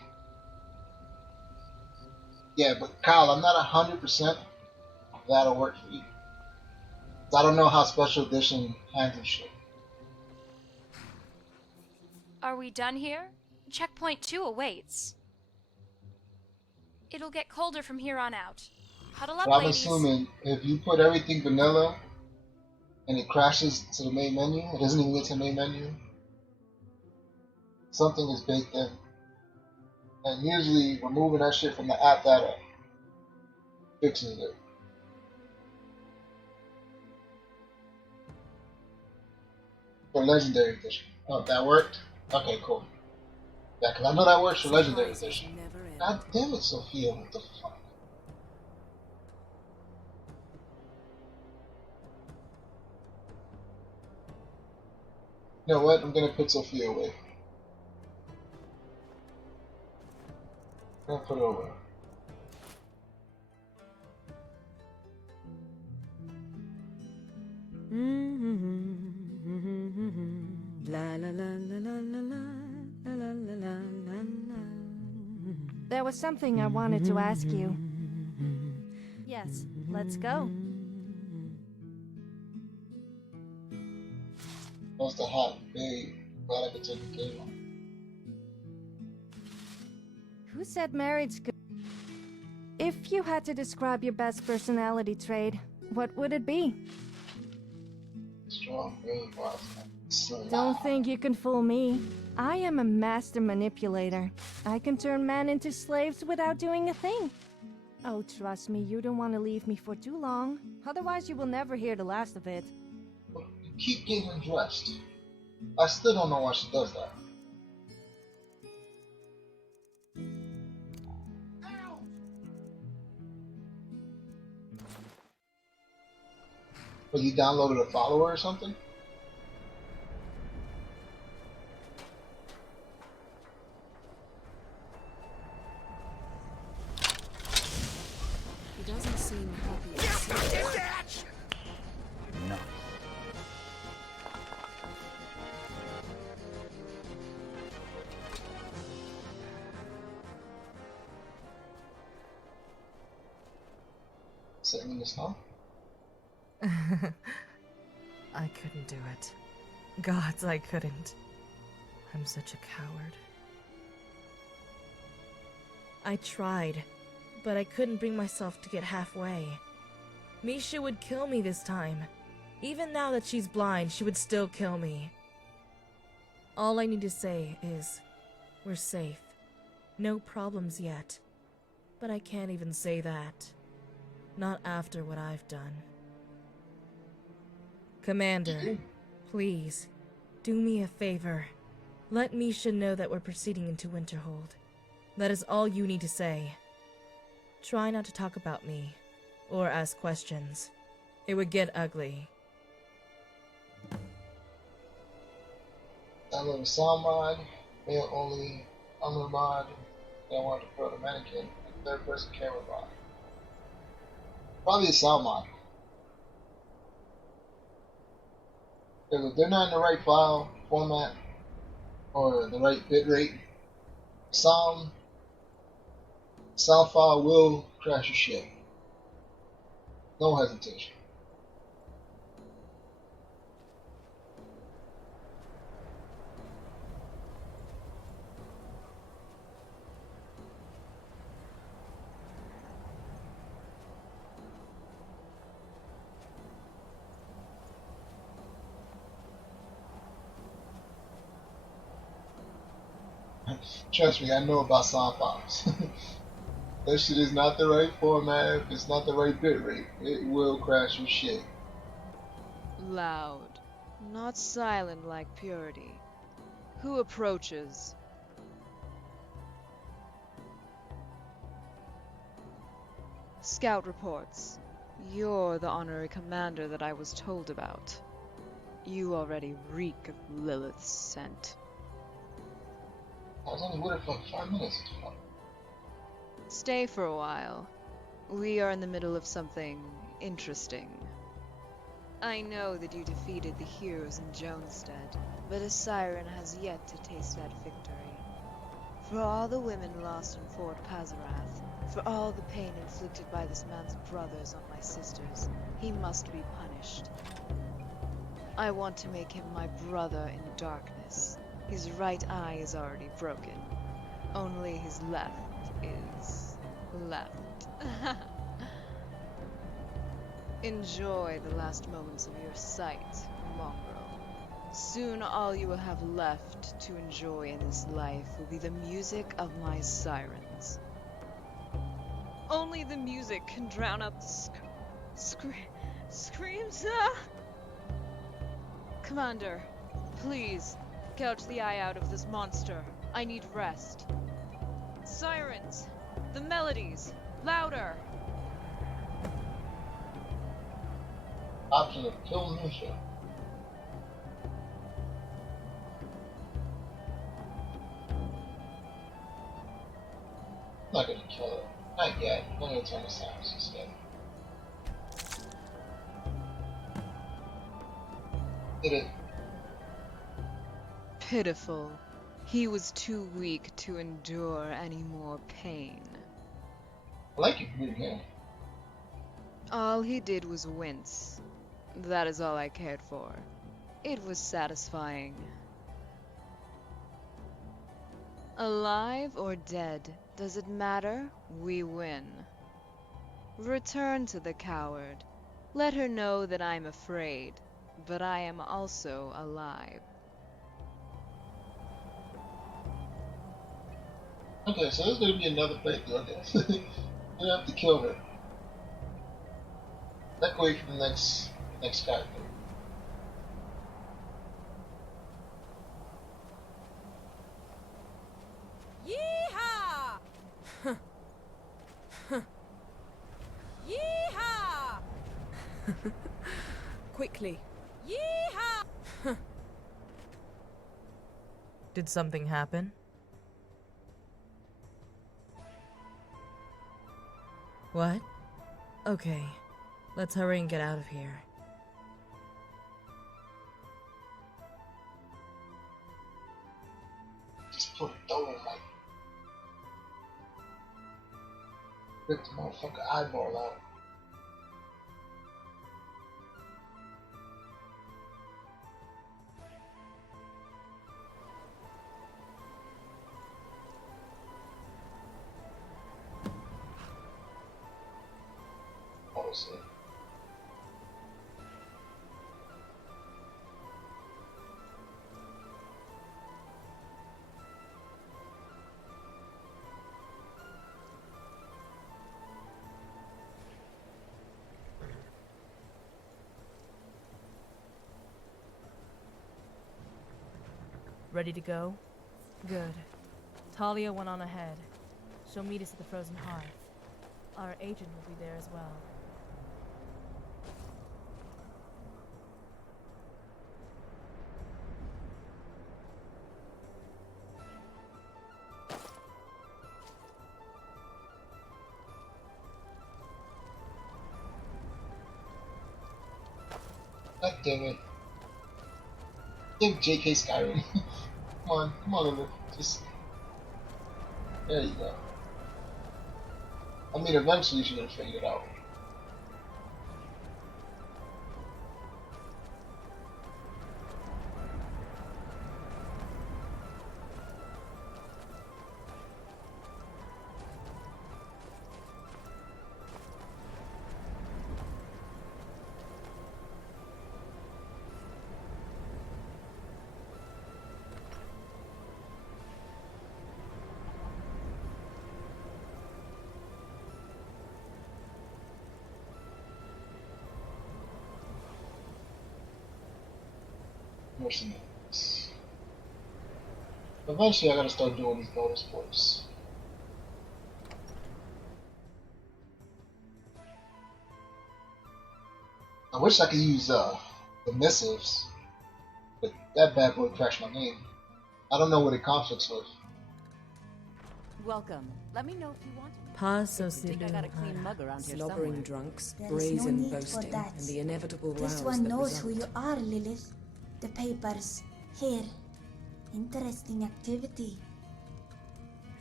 Yeah, but Kyle, I'm not 100% that'll work for you. I don't know how Special Edition handles shit. Are we done here? Checkpoint 2 awaits. It'll get colder from here on out. Huddle up, But I'm ladies. assuming if you put everything vanilla and it crashes to the main menu, it doesn't even get to the main menu, something is baked in. And usually removing that shit from the app data fixes it. For Legendary Edition. Oh, that worked? Okay, cool. Yeah, because I know that works for Legendary Edition. God damn it, Sophia, what the fuck? You know what? I'm gonna put Sophia away. I'm gonna put her away. La la la la la la la la la la la la. There was something I wanted to ask you. Yes, let's go. What's the hot babe? Glad I could take the game on. Who said marriage good? If you had to describe your best personality trait, what would it be? Strong, really fast. Don't think you can fool me. I am a master manipulator. I can turn men into slaves without doing a thing. Oh, trust me, you don't want to leave me for too long. Otherwise, you will never hear the last of it. You keep getting dressed. I still don't know why she does that. Was he downloaded a follower or something? He doesn't seem happy. No. Sitting in the snow? I couldn't do it. Gods, I couldn't. I'm such a coward. I tried, but I couldn't bring myself to get halfway. Misha would kill me this time. Even now that she's blind, she would still kill me. All I need to say is, we're safe. No problems yet. But I can't even say that. Not after what I've done. Commander, please, do me a favor. Let Misha know that we're proceeding into Winterhold. That is all you need to say. Try not to talk about me, or ask questions. It would get ugly. Download a sound mod, male only, armor mod, I want to put a mannequin, and third person camera mod. Probably a sound mod. Because if they're not in the right file format or the right bitrate, sound file will crash your shit. No hesitation. Trust me, I know about sound files. That shit is not the right format, if it's not the right bitrate, it will crash your shit. Loud, not silent like purity. Who approaches? Scout reports. You're the honorary commander that I was told about. You already reek of Lilith's scent. I was only with her for 5 minutes. Stay for a while. We are in the middle of something interesting. I know that you defeated the heroes in Jonestead, but a siren has yet to taste that victory. For all the women lost in Fort Pazarath, for all the pain inflicted by this man's brothers on my sisters, he must be punished. I want to make him my brother in darkness. His right eye is already broken. Only his left is left. Enjoy the last moments of your sight, mongrel. Soon all you will have left to enjoy in this life will be the music of my sirens. Only the music can drown out the screams. Commander, please, gouge the eye out of this monster. I need rest. Sirens! The melodies! Louder! Option of kill Misha. I'm not gonna kill her. Not yet. I'm gonna turn the sounds instead. Did it. Pitiful. He was too weak to endure any more pain. I like your blue hair. All he did was wince. That is all I cared for. It was satisfying. Alive or dead, does it matter? We win. Return to the coward. Let her know that I'm afraid, but I am also alive. Okay, so there's gonna be another playthrough, I guess. You have to kill her. Let's wait for the next character. Yeehaw! Yeehaw! quickly. Yeehaw! Did something happen? What? Okay. Let's hurry and get out of here. Just put a throw in like rip the motherfucker eyeball out. Honestly. Ready to go? Good. Talia went on ahead. She'll meet us at the Frozen Hearth. Our agent will be there as well. God damn it. Give JK Skyrim. Come on, Lilith. Just. There you go. I mean, eventually she's gonna figure it out. Mercenaries. Eventually, I gotta start doing these bonus points. I wish I could use the missives, but that bad boy crashed my name. I don't know what it conflicts with. Welcome. Let me know if you want to. Pas so think I got a clean mug around here somewhere. Slobbering drunks, There is no brazen need for boasting, that. and the inevitable rows This one that knows result. who you are, Lilith. The papers. Here. Interesting activity.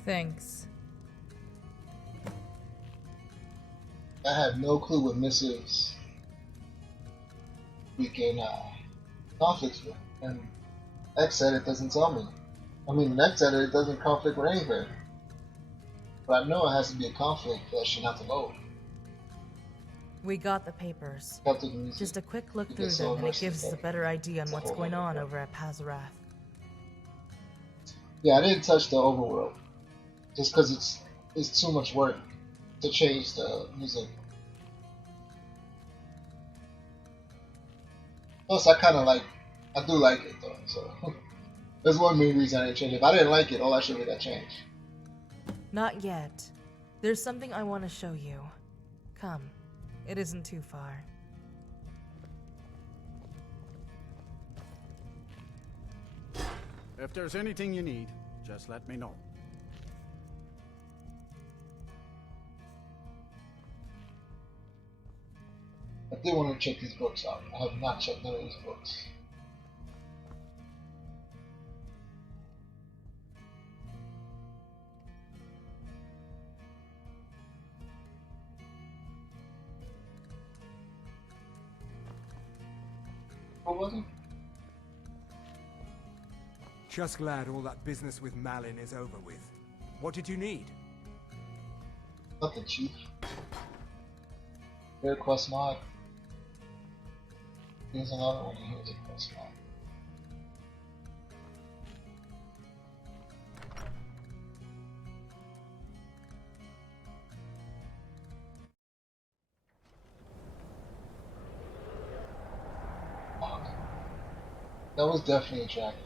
Thanks. I have no clue what missives we can conflict with, and X said it doesn't tell me. I mean, X said it doesn't conflict with anything, but I know it has to be a conflict for that shit not to load. We got the papers. Just a quick look You through get so them and it immersed gives us a in better idea on It's a what's whole going other on thing. over at Pazarath. Yeah, I didn't touch the overworld, just because it's too much work to change the music. Plus, I do like it though, so that's one main reason I didn't change it. If I didn't like it, all that shit would have changed. Not yet. There's something I want to show you. Come. It isn't too far. If there's anything you need, just let me know. I did want to check these books out. I have not checked none of these books. What was it? Just glad all that business with Malin is over with. What did you need? Nothing, Chief. Fair quest mod. Here's another one. Here's a quest mod. Fuck. That was definitely attractive.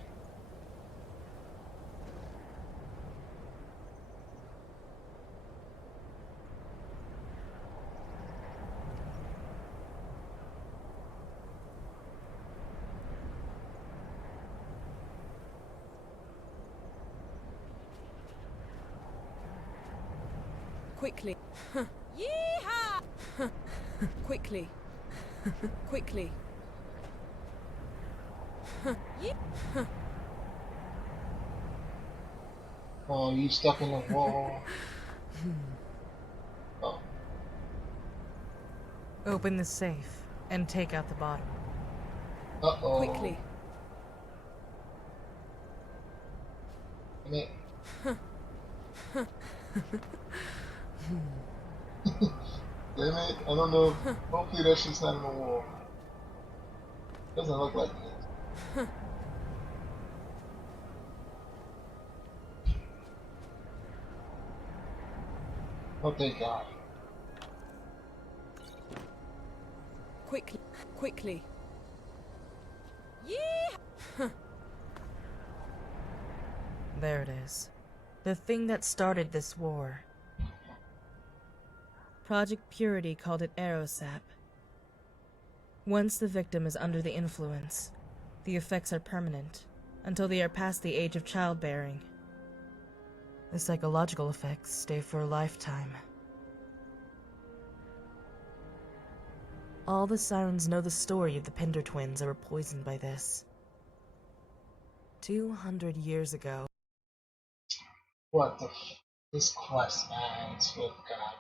Quickly. Yeehaw! Quickly. Quickly. Oh, you stuck in the wall. Oh. Open the safe and take out the bottom. Uh-oh. Quickly. Damn it. Damn it. I don't know. Hopefully that shit's not in the wall. Doesn't look like it. Oh, thank God. Quickly. Quickly. There it is. The thing that started this war. Project Purity called it Aerosap. Once the victim is under the influence, the effects are permanent, until they are past the age of childbearing. The psychological effects stay for a lifetime. All the sirens know the story of the Pinder twins that were poisoned by this. 200 years ago. What the this quest, man, I swear to God.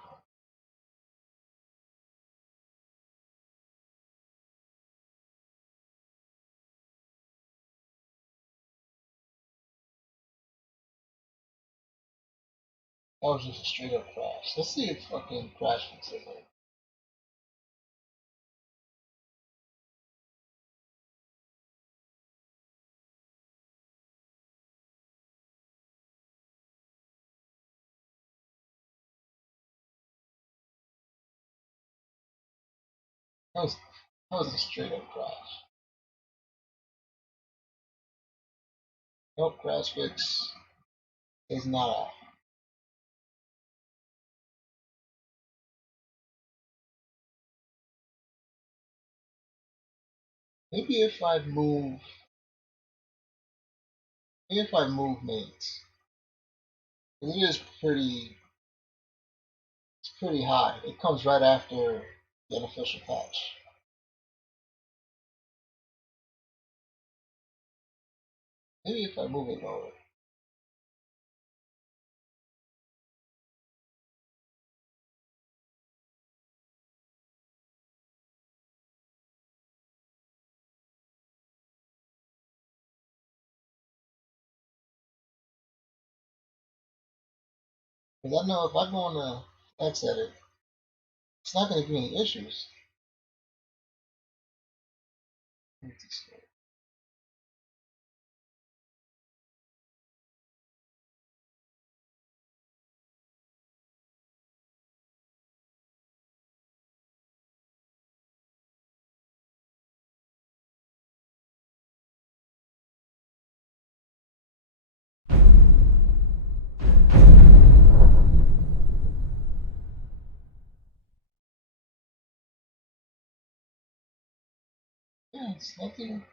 That was just a straight up crash. Let's see if fucking crash fix it. That was a straight up crash. Nope, crash fix is not off. Maybe if I move Maids. It is it's pretty high. It comes right after the unofficial patch. Maybe if I move it lower. Because I know if I go on the X edit, it's not going to give me any issues. Yeah, it's nothing.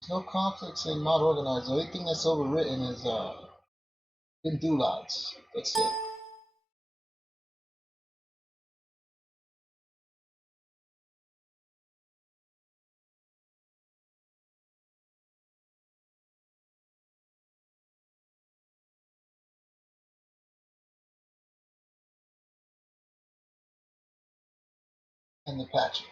There's no conflicts in mod organizer. The only thing that's overwritten is in do lots. That's it. And the patches.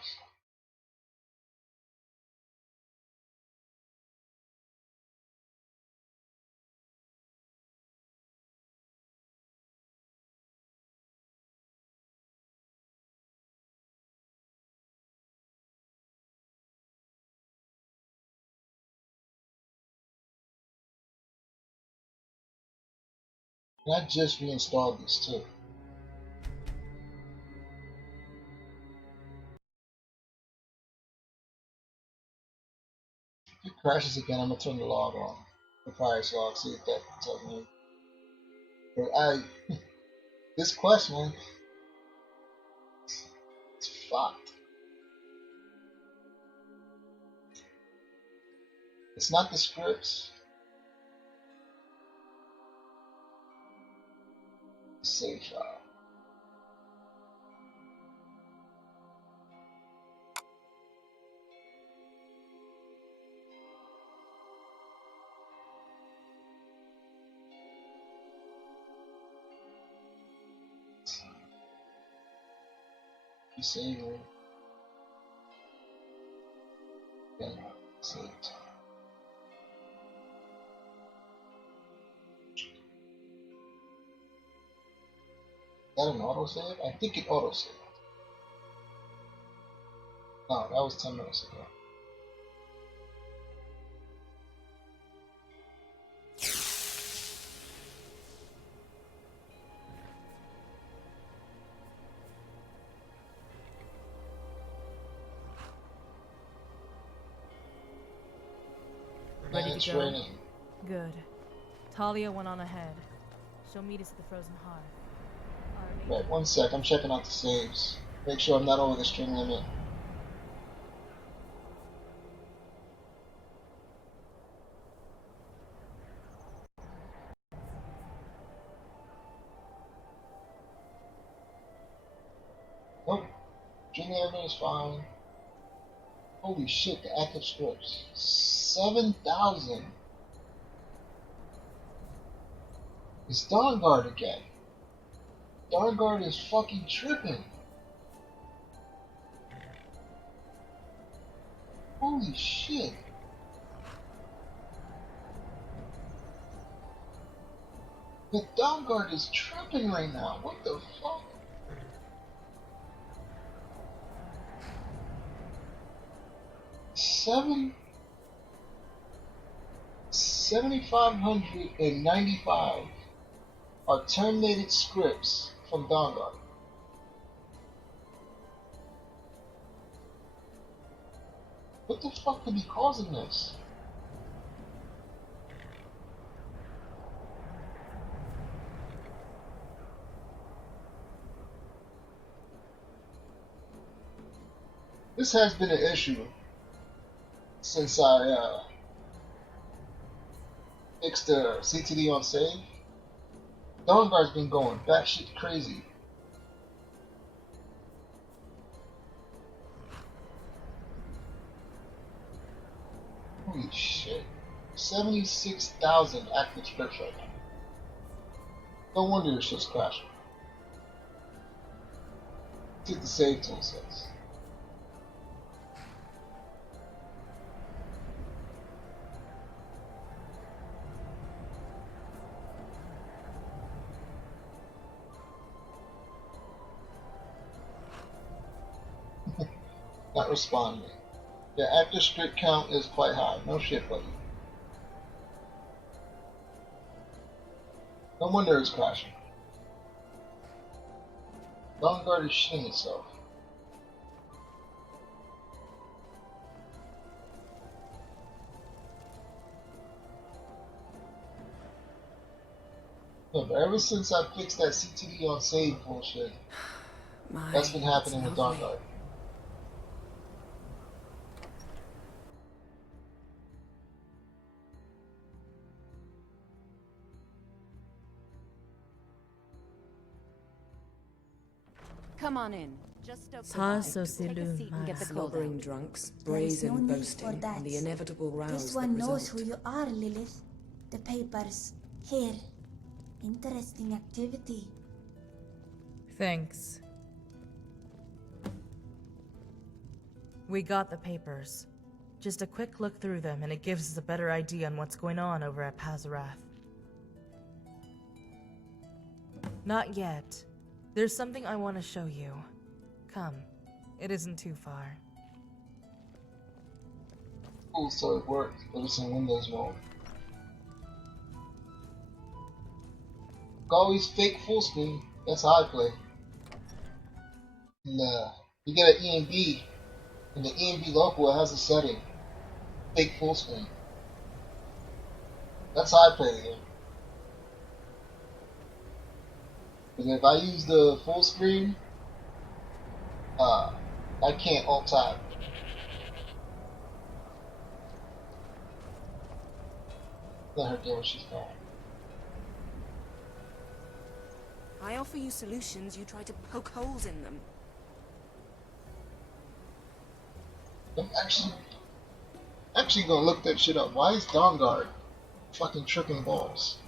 And I just reinstalled this too. If it crashes again, I'm gonna turn the log on. The fire log, see if that tells me. But this quest, man, it's fucked. It's not the scripts. Save file. You save it. Yeah, saved. Is that an autosave? I think it autosaved. No, that was 10 minutes ago. Ready it's to go? raining. Good. Talia went on ahead. She'll meet us at the frozen hearth. Right, 1 sec, I'm checking out the saves. Make sure I'm not over the string limit. Nope. String limit is fine. Holy shit, the active scripts. 7,000. It's Dawnguard again. Dawnguard is fucking tripping. Holy shit. The Dawnguard is tripping right now. What the fuck? Seven 7,595 are terminated scripts from Dawnguard. What the fuck could be causing this? This has been an issue since I fixed the CTD on save. Dawnguard's been going batshit crazy. Holy shit. 76,000 active scripts right now. No wonder your shit's crashing. See what the save tool says. Not responding. The active script count is quite high. No shit, buddy. No wonder it's crashing. Dawnguard is shitting itself. Yeah, but ever since I fixed that CTD on save bullshit, that's been happening with Dawnguard. Come on in. Just open Ta the so Take a seat and get the cold Slobbering out. drunks, There is no brazen need boasting, for that. and the inevitable rows This that one knows result. who you are, Lilith. The papers. Here. Interesting activity. Thanks. We got the papers. Just a quick look through them and it gives us a better idea on what's going on over at Pazarath. Not yet. There's something I want to show you. Come. It isn't too far. Cool, so it worked, but it's in Windows mode. Always fake full screen. That's how I play. And you get an EMB. In the EMB local, it has a setting. Fake full screen. That's how I play the game. Because if I use the full screen, I can't alt tab. Let her get what she's got. I offer you solutions, you try to poke holes in them. I'm actually gonna look that shit up. Why is Dawnguard fucking tripping balls?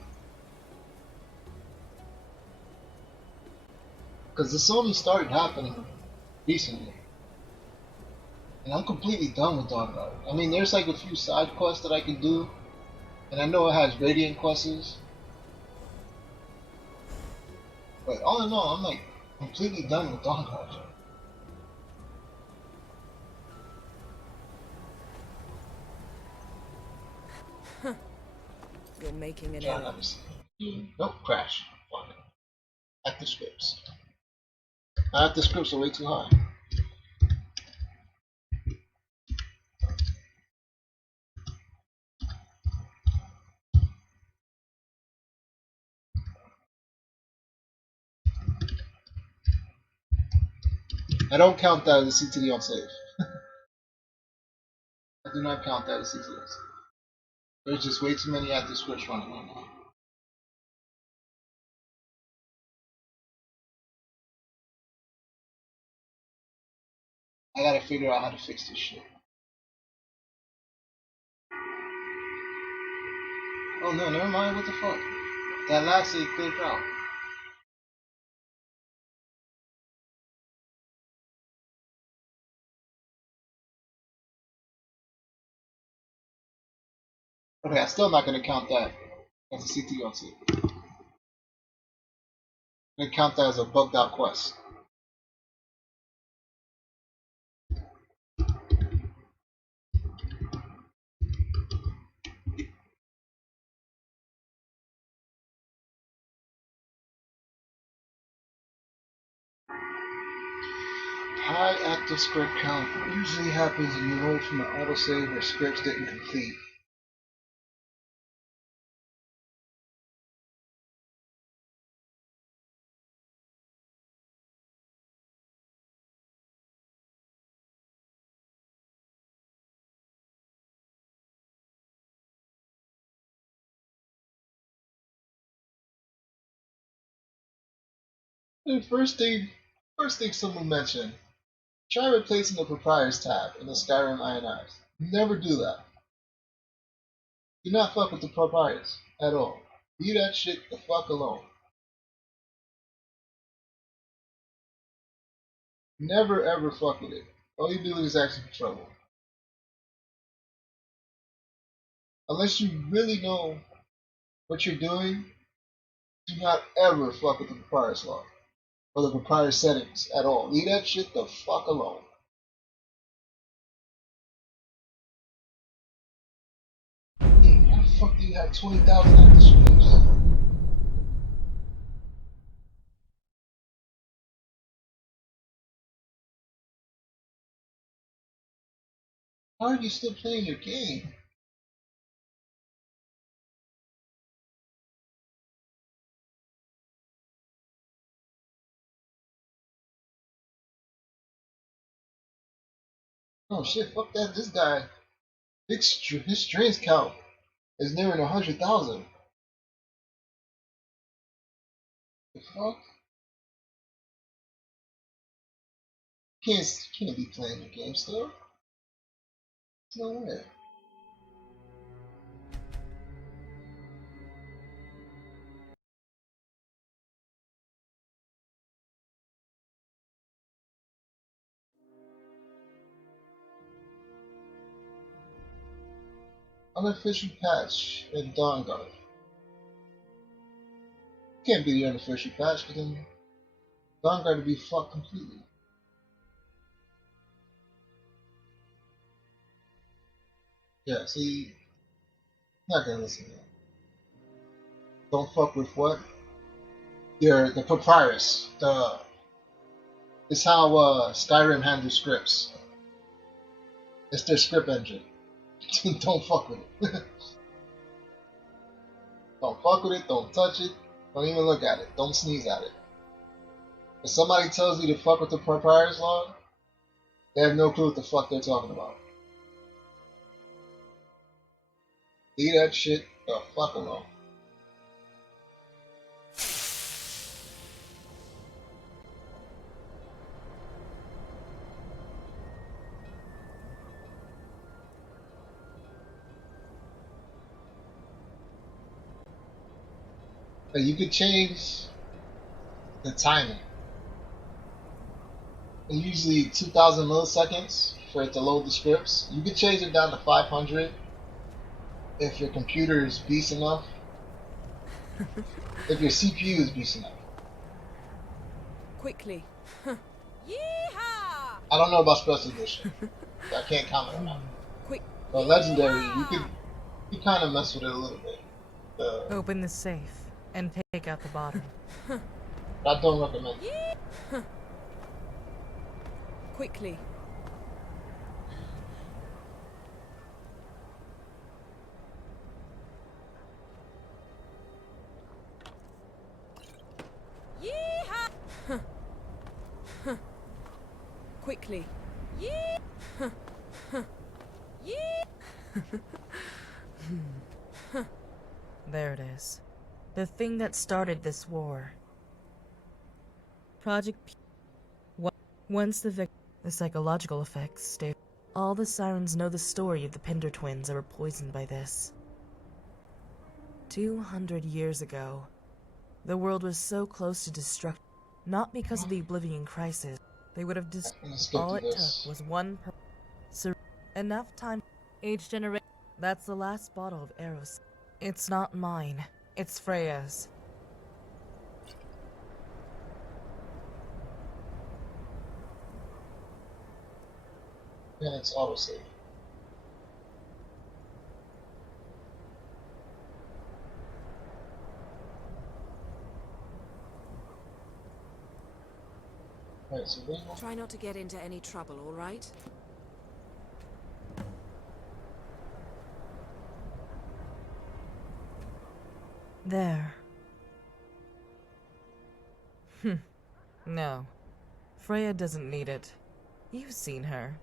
Because this only started happening recently. And I'm completely done with Dawnguard. I mean, there's like a few side quests that I can do. And I know it has Radiant quests. But all in all, I'm like completely done with Dawnguard. You're making an Trying error. Nope, crash. Fuck. Active scripts. Active scripts are way too high. I don't count that as a CTD on save. I do not count that as CTD on save. There's just way too many active scripts running right now. I gotta figure out how to fix this shit. Oh no, never mind, what the fuck? That last save cleared out. Okay, I'm still not gonna count that as a CTD on save. I'm gonna count that as a bugged out quest. High active script count usually happens when you load from an autosave or scripts didn't complete. The first thing someone mentioned, try replacing the Proprietors tab in the Skyrim INIs. Never do that. Do not fuck with the Proprietors at all. Leave that shit the fuck alone. Never ever fuck with it. All you do is actually for trouble. Unless you really know what you're doing, do not ever fuck with the Proprietors log or the Proprietor settings at all. Leave that shit the fuck alone. How the fuck do you have 20,000 active scripts? How are you still playing your game? Oh shit, fuck that. This guy, his strings count is nearing 100,000. The fuck? Can't be playing the game still. No way. Unofficial patch in Dawnguard. Can't be the unofficial patch, but then Dawnguard to be fucked completely. Yeah, see, not gonna listen to that. Don't fuck with what? The Papyrus. It's how Skyrim handles scripts. It's their script engine. Don't fuck with it. Don't fuck with it, don't touch it, don't even look at it, don't sneeze at it. If somebody tells you to fuck with the Proprietor's log, they have no clue what the fuck they're talking about. Leave that shit the fuck alone. You could change the timing. And usually 2,000 milliseconds for it to load the scripts. You could change it down to 500 if your computer is beast enough. If your CPU is beast enough. Quickly. I don't know about special edition. So I can't comment on that. Quick. But legendary, you kind of mess with it a little bit. Open the safe and take out the bottom. I don't recommend it. Quickly. Quickly. There it is. The thing that started this war. Project P. Once the psychological effects stay. All the sirens know the story of the Pinder twins that were poisoned by this. 200 years ago, the world was so close to destruction, not because of the Oblivion Crisis. They would have all it took was one enough time. Each generation. That's the last bottle of arrows. It's not mine. It's Freya's. Yeah, it's autosave. Right, so try not to get into any trouble, all right? There. No. Freya doesn't need it. You've seen her.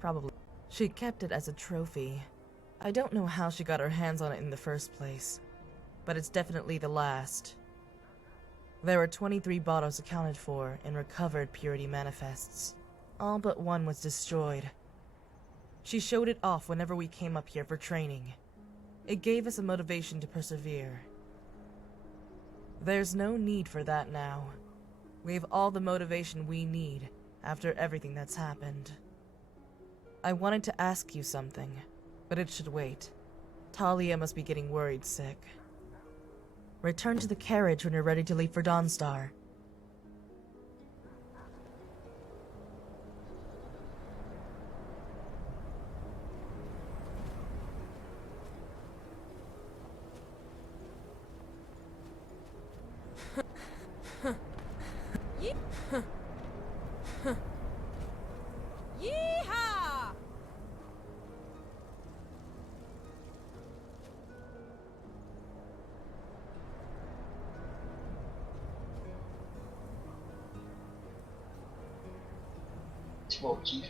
Probably. She kept it as a trophy. I don't know how she got her hands on it in the first place, but it's definitely the last. There were 23 bottles accounted for in recovered purity manifests. All but one was destroyed. She showed it off whenever we came up here for training. It gave us a motivation to persevere. There's no need for that now. We have all the motivation we need after everything that's happened. I wanted to ask you something, but it should wait. Talia must be getting worried sick. Return to the carriage when you're ready to leave for Dawnstar. Yeehaw!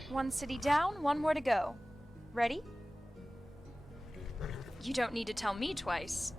One city down, one more to go. Ready? You don't need to tell me twice.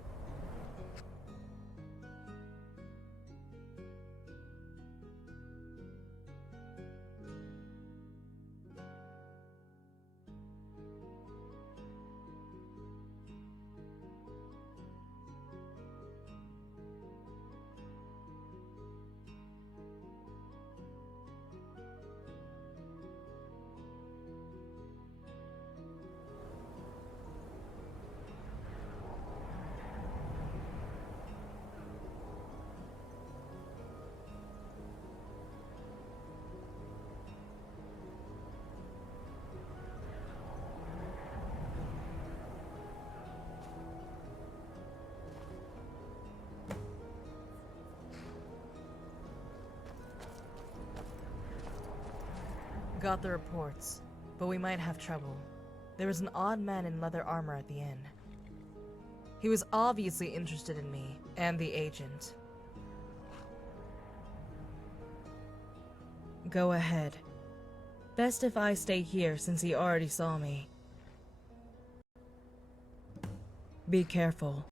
Got the reports, but we might have trouble. There was an odd man in leather armor at the inn. He was obviously interested in me and the agent. Go ahead. Best if I stay here since he already saw me. Be careful.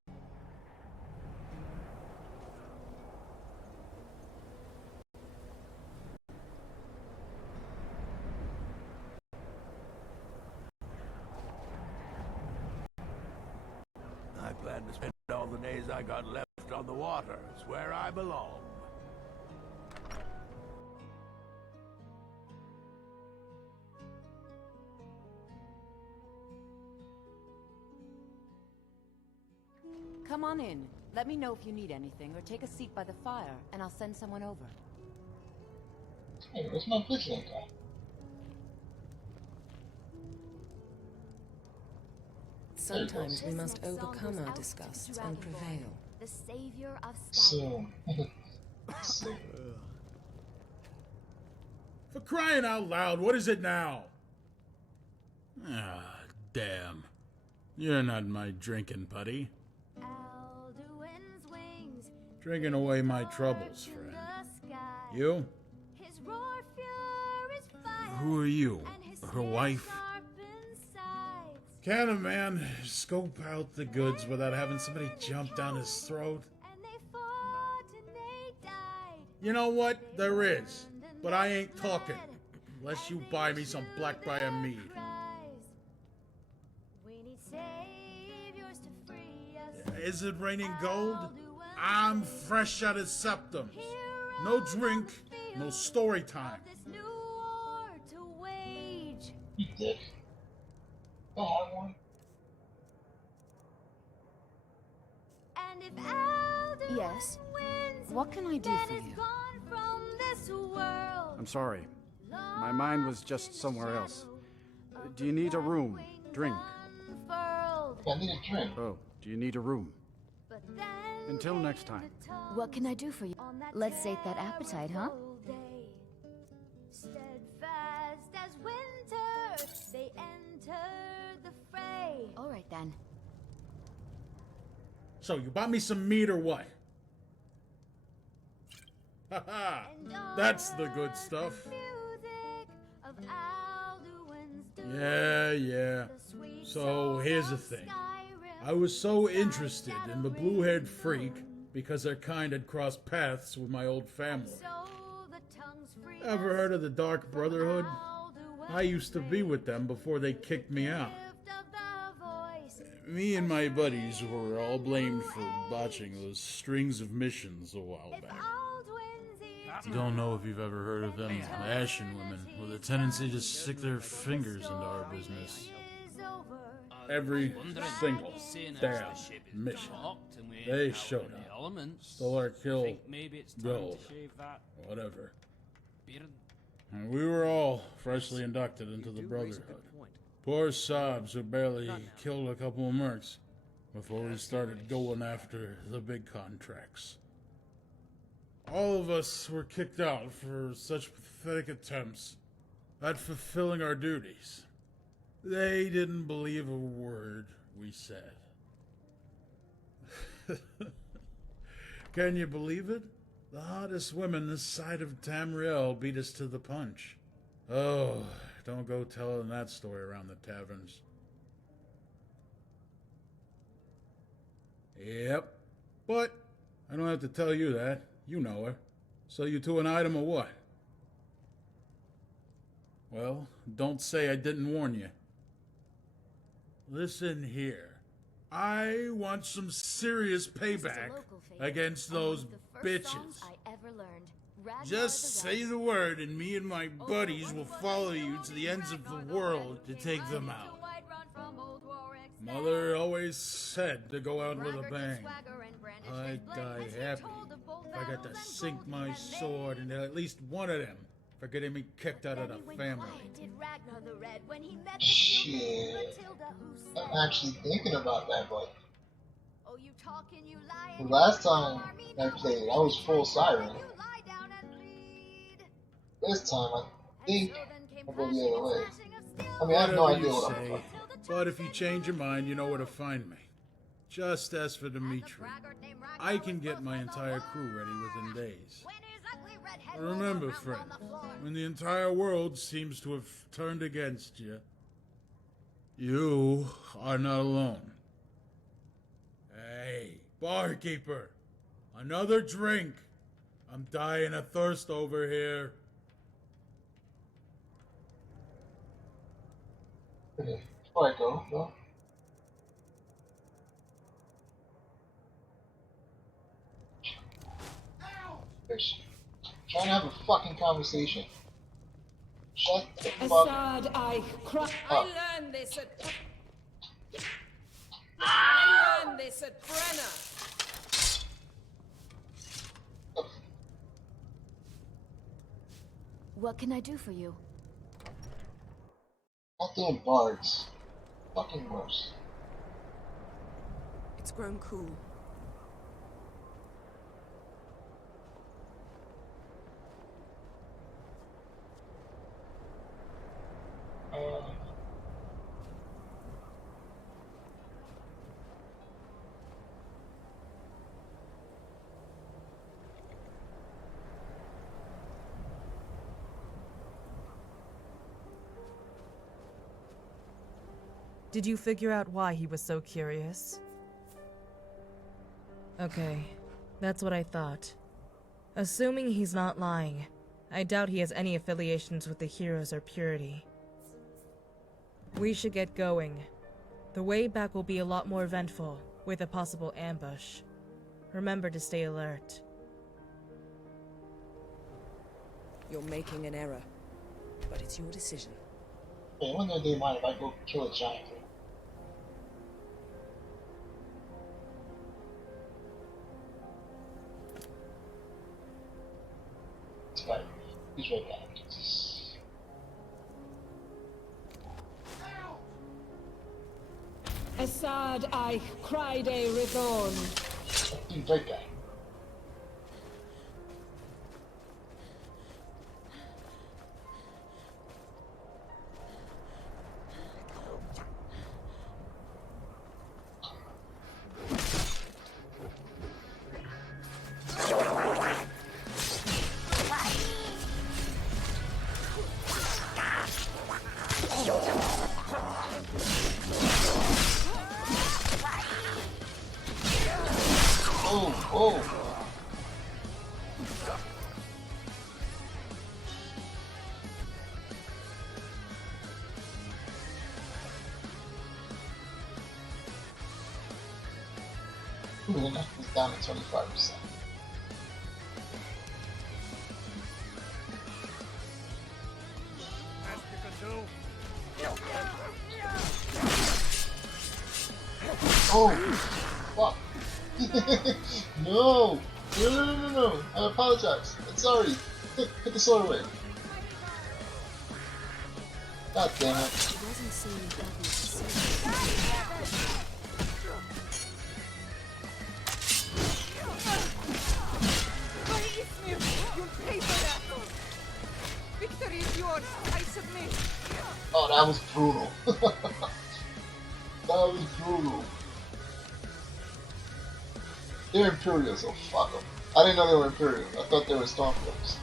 I plan to spend all the days I got left on the waters, where I belong. Come on in. Let me know if you need anything, or take a seat by the fire, and I'll send someone over. Hey, where's my vigilant guy? Sometimes we must overcome our disgusts and prevail. The savior of So, For crying out loud, what is it now? Ah, damn. You're not my drinking buddy. Alduin's wings. Drinking away my troubles, friend. You? His roar furious fire. Who are you? Her wife? Sharpened sides. Can a man scope out the goods without having somebody jump down his throat? And they fought and they died. You know what? There is. But I ain't talking. Unless you buy me some Blackbriar mead. We need saviors to free us. Is it raining gold? I'm fresh out of septums. No drink, no story time. This new war to wage. you dick. I have one. And if Alduin Yes? wins, What can I do then for it's you? gone from this world. I'm sorry. My mind was just somewhere else. Do you need a room? Drink? Unfurled. I need a drink. Oh, do you need a room? But then Until next time. what can I do for you? Let's sate that appetite, huh? Steadfast as winter, they entered the fray. All right, then. So, you bought me some meat or what? Haha! That's the good stuff. Music of Alduin's doom. Yeah. So, here's the thing. I was so interested in the blue-haired freak because their kind had crossed paths with my old family. So the tongues free Ever heard of the Dark Brotherhood? I used to be with them before they kicked me out. of the voice. Me and my buddies were all blamed for botching those strings of missions a while back. Don't know if you've ever heard of them Ashen women with a tendency to stick their fingers into our business. Every single damn mission. They showed up. Stole our kill, gold, whatever. And we were all freshly inducted into the Brotherhood. Poor sobs who barely killed a couple of mercs before we started going after the big contracts. All of us were kicked out for such pathetic attempts at fulfilling our duties. They didn't believe a word we said. Can you believe it? The hottest women this side of Tamriel beat us to the punch. Oh, don't go telling that story around the taverns. Yep, but I don't have to tell you that. You know her. So you two an item or what? Well, don't say I didn't warn you. Listen here. I want some serious payback against those bitches. Just say the word and me and my buddies will follow you to the ends of the world to take them out. Mother always said to go out with a bang. I'd die happy if I got to sink my sword into at least one of them for getting me kicked out of the family. Shit. I'm actually thinking about that, but the last time I played, I was full Siren. This time, I think I'll go the other way. I mean, I have no idea what I'm talking about. But if you change your mind, you know where to find me. Just ask for Dimitri. I can get my entire crew ready within days. Remember, friend, when the entire world seems to have turned against you, you are not alone. Hey, barkeeper, another drink. I'm dying of thirst over here. Okay, before I go, Trying to have a fucking conversation. Shut the fuck Assad, I up. learned this at Brenner. What can I do for you? Goddamn bards. Fucking worse. It's grown cool. Did you figure out why he was so curious? Okay, that's what I thought. Assuming he's not lying, I doubt he has any affiliations with the Heroes or Purity. We should get going. The way back will be a lot more eventful, with a possible ambush. Remember to stay alert. You're making an error, but it's your decision. Hey, I wonder if they mind if I go kill a giant. Spider, he's right back. Assad, I cried a Rithon. He's right back. Oh! Ooh, the neck was down to 25%. Oh! Fuck! No! No! I apologize. I'm sorry. Put the sword away. God damn it. It doesn't seem happy to see. You'll pay for that. Victory is yours. I submit. Oh, that was brutal. That was brutal. They're Imperial, so fuck them. I didn't know they were Imperial. I thought they were Stormtroopers.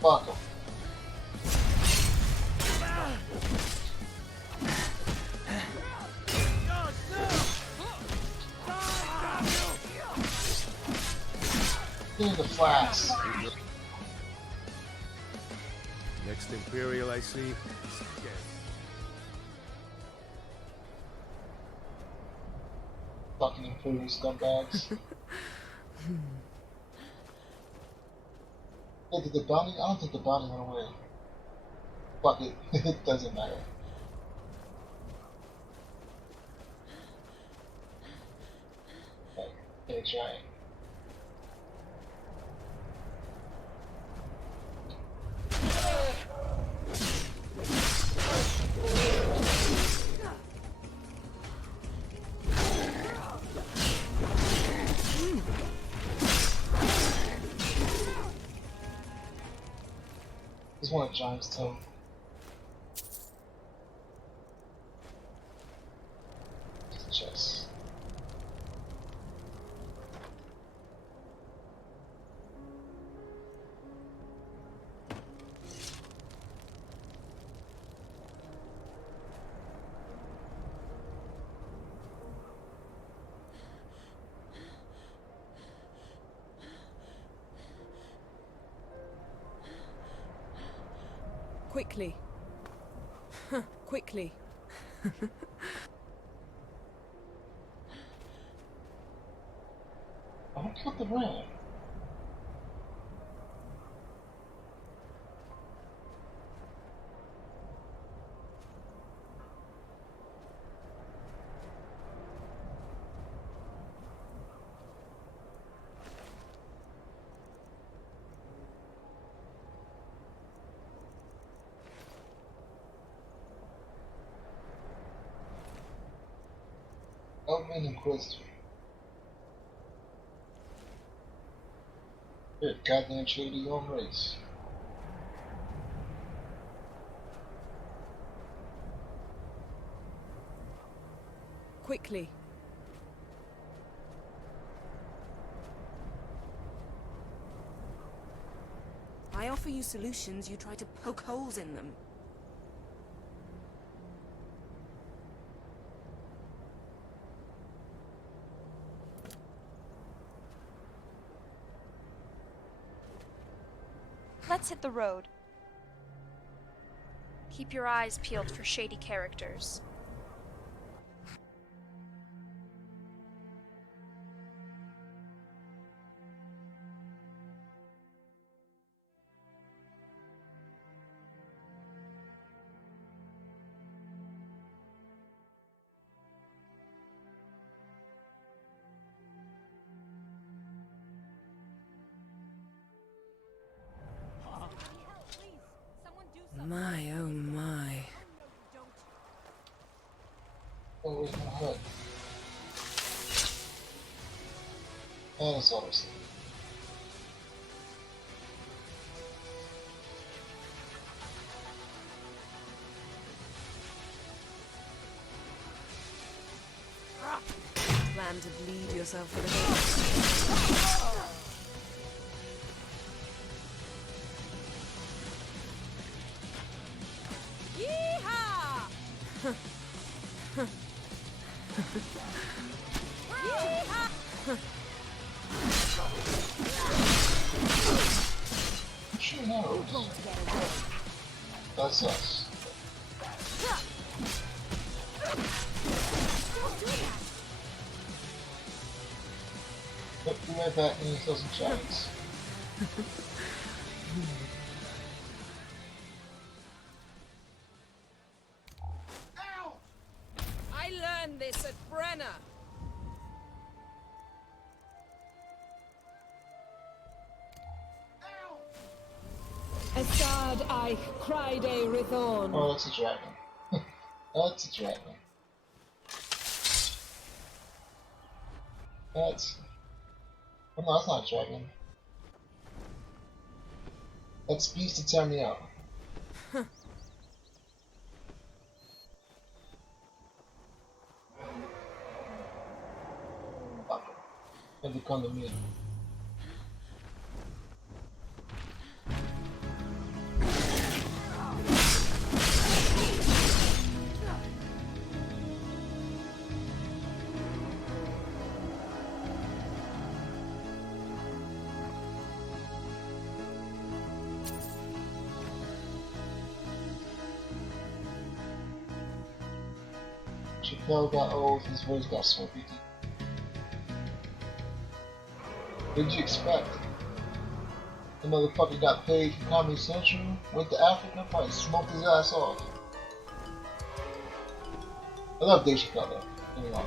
Fuck them. Give me the flask. Next Imperial I see, scared. Fucking Imperial scumbags. Yeah, did the bounty? I don't think the bounty went away. Fuck it. It doesn't matter. Okay, giant. Just want a giant's toe. Chest. Quickly. Quickly. I don't cut the ram. an Inquisitor. You're a goddamn traitor to your own race. Quickly. I offer you solutions, you try to poke holes in them. Let's hit the road. Keep your eyes peeled for shady characters. My, oh my. Oh, where's my hood? Oh, that's all I'm saying. Plan to bleed yourself for the head. She knows. That's us. But be right back and kill some giants. I learned this at Brenner. Assad I cried a Rithon. Oh, it's a dragon. That's a dragon. That's... Oh, no, that's not a dragon. That's beast to tear me out. And become the me. Chappelle got old, his voice got smoky. What did you expect? The motherfucker got paid from Comedy Central, went to Africa, probably smoked his ass off. I love Dave Chappelle though. Anyway.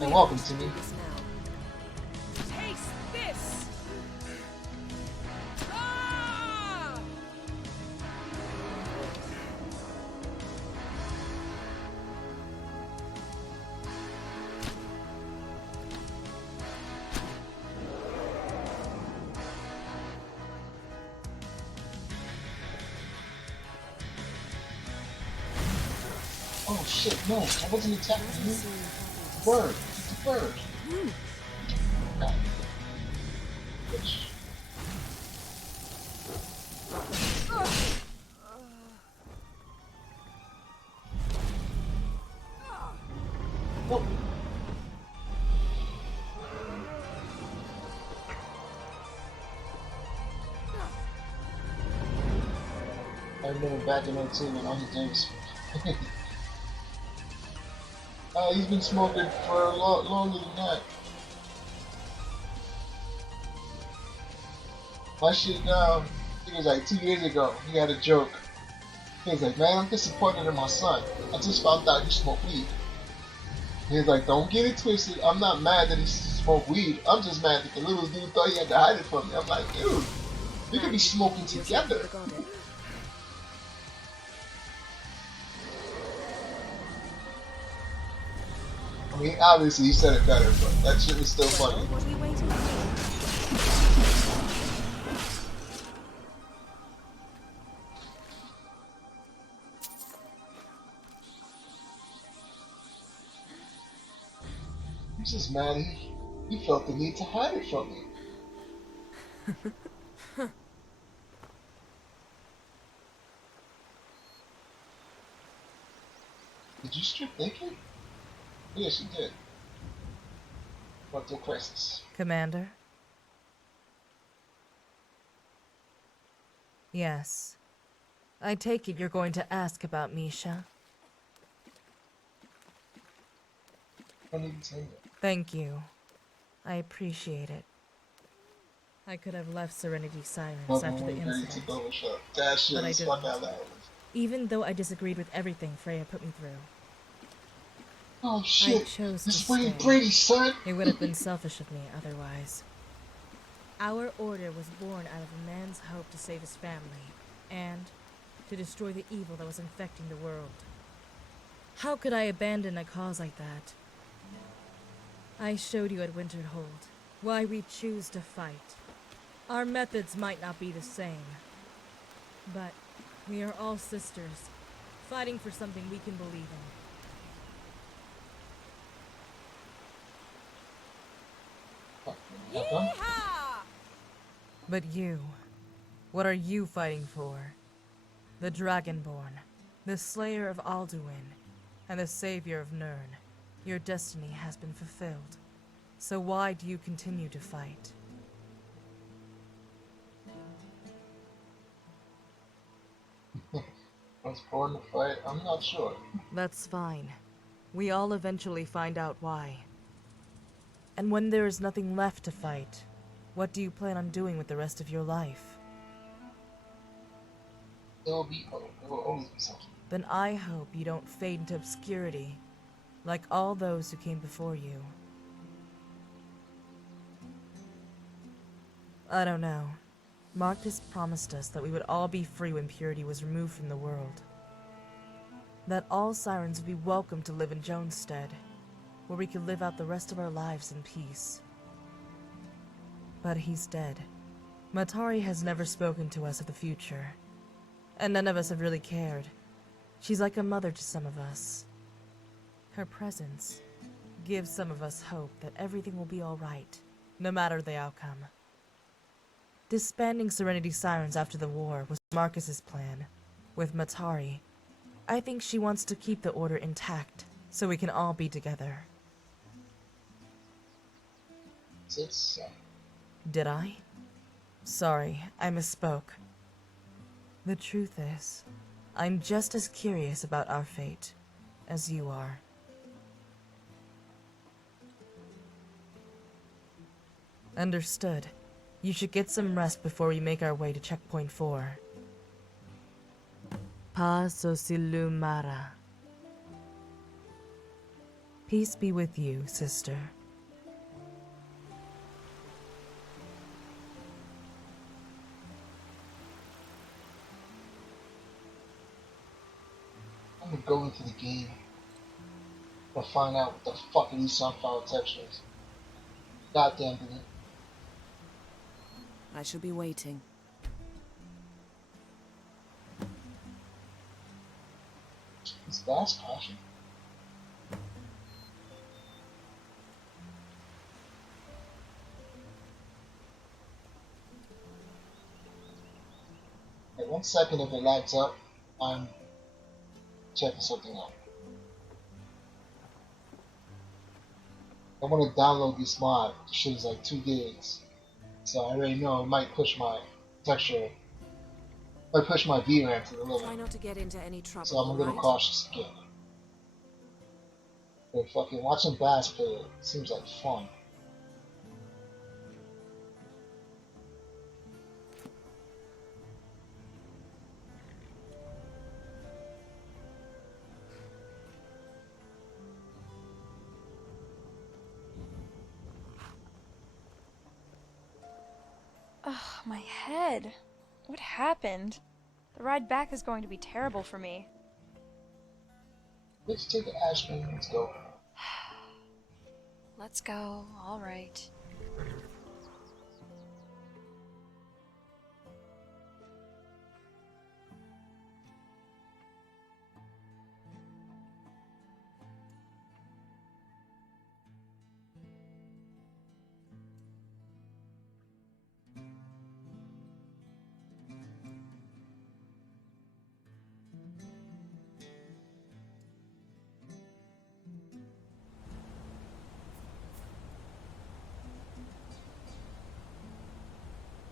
And welcome to me. Taste this! Ah! Oh shit, no, I wasn't attacking you. Bird, it's a bird. God. Bitch. Oh. I remember back in 02 when Uncle James. He's been smoking for a lot longer than that. My shit now, I think it was like 2 years ago, he had a joke. He was like, man, I'm disappointed in my son. I just found out he smoked weed. He was like, don't get it twisted. I'm not mad that he smoked weed. I'm just mad that the little dude thought he had to hide it from me. I'm like, dude, we could be smoking together. mean, obviously you said it better, but that shit was still funny. What are we waiting for? I'm just mad he felt the need to hide it from me. Did you strip naked? Yes, you did. What the crisis? Commander? Yes. I take it you're going to ask about Misha. Thank you. I appreciate it. I could have left Serenity Sirens after the incident, That shit but I was didn't. fucking hilarious. Even though I disagreed with everything Freya put me through. Oh shit! I chose It's to Brady stay. Brady, son. It would have been selfish of me otherwise. Our order was born out of a man's hope to save his family, and to destroy the evil that was infecting the world. How could I abandon a cause like that? I showed you at Winterhold why we choose to fight. Our methods might not be the same, but we are all sisters, fighting for something we can believe in. But you, what are you fighting for? The Dragonborn, the Slayer of Alduin, and the Savior of Nirn. Your destiny has been fulfilled. So why do you continue to fight? I was born to fight. I'm not sure. That's fine. We all eventually find out why. And when there is nothing left to fight, what do you plan on doing with the rest of your life? There will be hope. There will always be something. Then I hope you don't fade into obscurity, like all those who came before you. I don't know. Marcus promised us that we would all be free when purity was removed from the world. That all sirens would be welcome to live in Jonestead, where we could live out the rest of our lives in peace. But he's dead. Matari has never spoken to us of the future, and none of us have really cared. She's like a mother to some of us. Her presence gives some of us hope that everything will be all right, no matter the outcome. Disbanding Serenity Sirens after the war was Marcus's plan. With Matari, I think she wants to keep the order intact, so we can all be together. Did I? Sorry, I misspoke. The truth is, I'm just as curious about our fate as you are. Understood. You should get some rest before we make our way to Checkpoint 4. Pa Sosilumara. Peace be with you, sister. I'm gonna go into the game to find out what the fuck are these sunflower textures. Goddamn it. I shall be waiting. Is that passion? Hey, 1 second if it lights up, I'm checking something out. I want to download this mod. The shit is like 2 gigs. So I already know it might push my texture, might push my VRAM to the limit. Try not to get into any trouble. So I'm a little cautious again. But fucking watching Bass play it seems like fun. Ugh, my head. What happened? The ride back is going to be terrible for me. Let's take an aspirin, let's go. let's go. All right.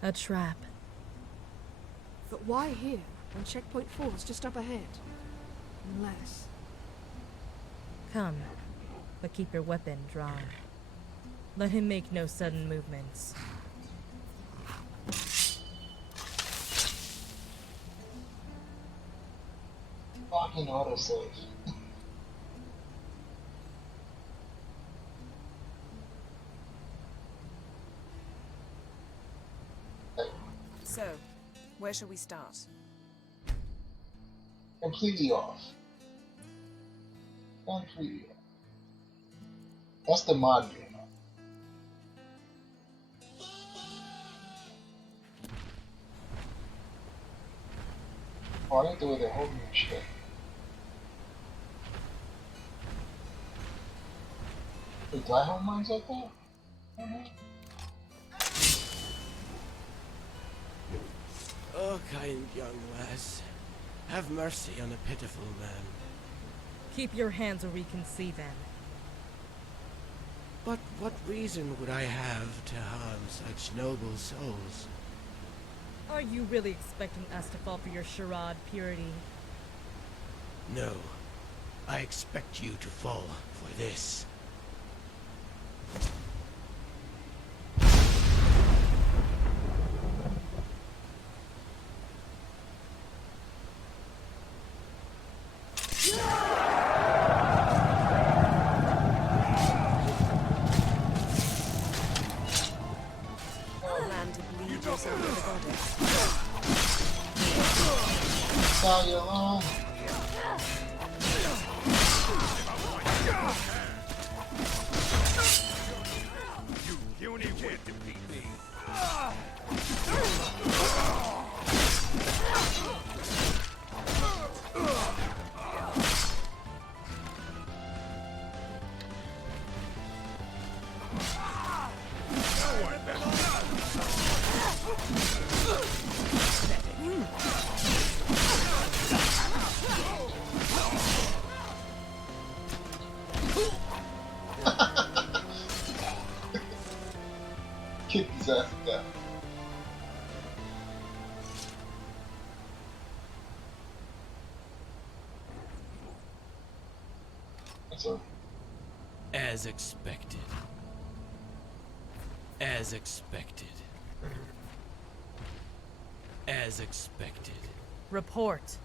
A trap. But why here, when checkpoint 4 is just up ahead? Unless... Come, but keep your weapon drawn. Let him make no sudden movements. Fucking autosave. So, where shall we start? Completely off. Completely off. That's the mod game. Oh, I like the way they're holding and shit. Wait, do I hold mines like that? Oh, kind young lass, have mercy on a pitiful man. Keep your hands where we can see them. But what reason would I have to harm such noble souls? Are you really expecting us to fall for your charade, Purity? No, I expect you to fall for this. Plan to bleed yourself to the goddess. Saw you alone. You only can't defeat me. Kick his ass down. That's all. As expected. As expected. As expected. Report.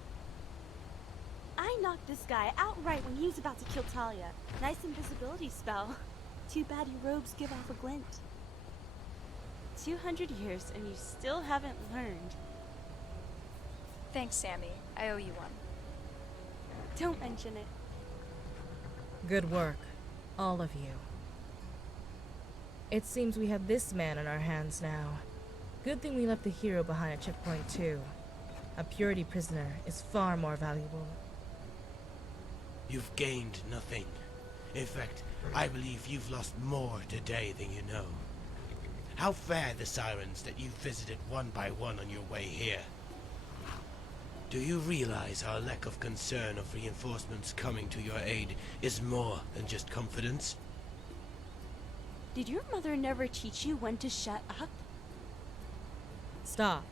I knocked this guy outright when he was about to kill Talia. Nice invisibility spell. Too bad your robes give off a glint. 200 years and you still haven't learned. Thanks, Sammy. I owe you one. Don't mention it. Good work, all of you. It seems we have this man in our hands now. Good thing we left the hero behind at checkpoint 2. A Purity prisoner is far more valuable. You've gained nothing. In fact, I believe you've lost more today than you know. How fare the sirens that you visited one by one on your way here? Do you realize our lack of concern of reinforcements coming to your aid is more than just confidence? Did your mother never teach you when to shut up? Stop.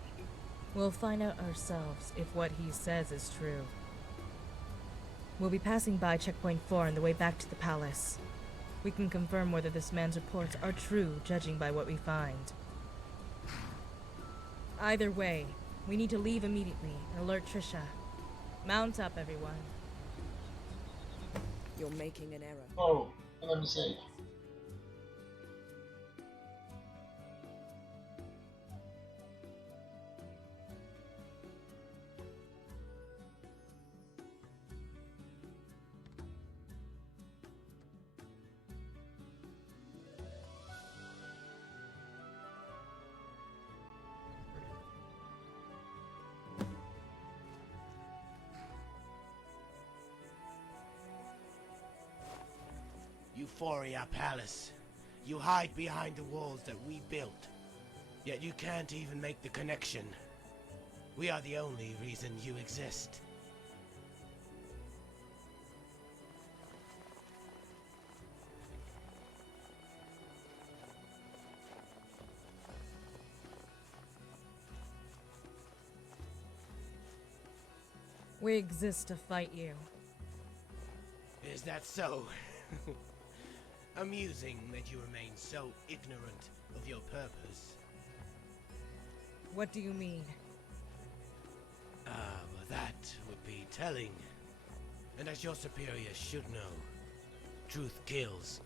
We'll find out ourselves if what he says is true. We'll be passing by checkpoint 4 on the way back to the palace. We can confirm whether this man's reports are true, judging by what we find. Either way, we need to leave immediately and alert Trisha. Mount up, everyone. You're making an error. Oh, let me say. Euphoria Palace. You hide behind the walls that we built. Yet you can't even make the connection. We are the only reason you exist. We exist to fight you. Is that so? Amusing that you remain so ignorant of your purpose. What do you mean? Well, that would be telling. And as your superior should know, truth kills.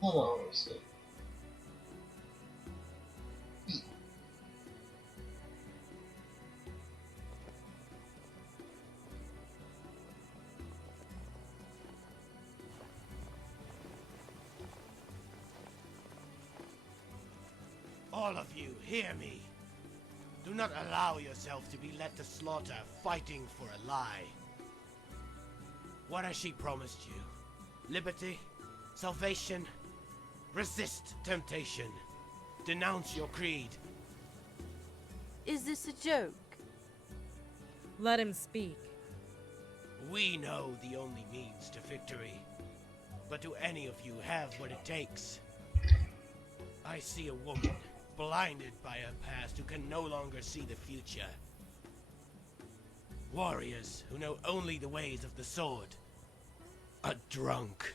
Hold on a second. All of you, hear me. Do not allow yourself to be led to slaughter fighting for a lie. What has she promised you? Liberty? Salvation? Resist temptation. Denounce your creed. Is this a joke? Let him speak. We know the only means to victory. But do any of you have what it takes? I see a woman, blinded by her past, who can no longer see the future. Warriors who know only the ways of the sword. A drunk.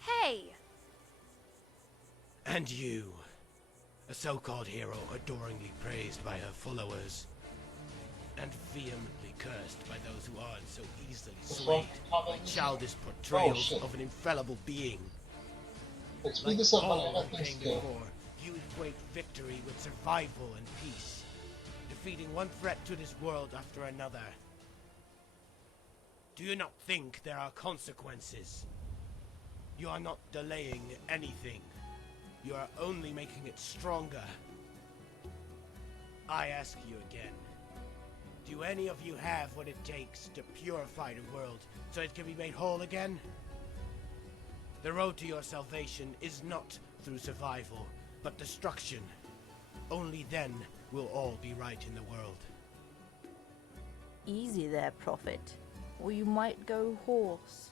Hey! And you, a so-called hero adoringly praised by her followers, and vehemently cursed by those who aren't so easily swayed by childish portrayals of an infallible being. Like all who came before, you equate victory with survival and peace, defeating one threat to this world after another. Do you not think there are consequences? You are not delaying anything. You are only making it stronger. I ask you again. Do any of you have what it takes to purify the world so it can be made whole again? The road to your salvation is not through survival, but destruction. Only then will all be right in the world. Easy there, Prophet. Or you might go hoarse.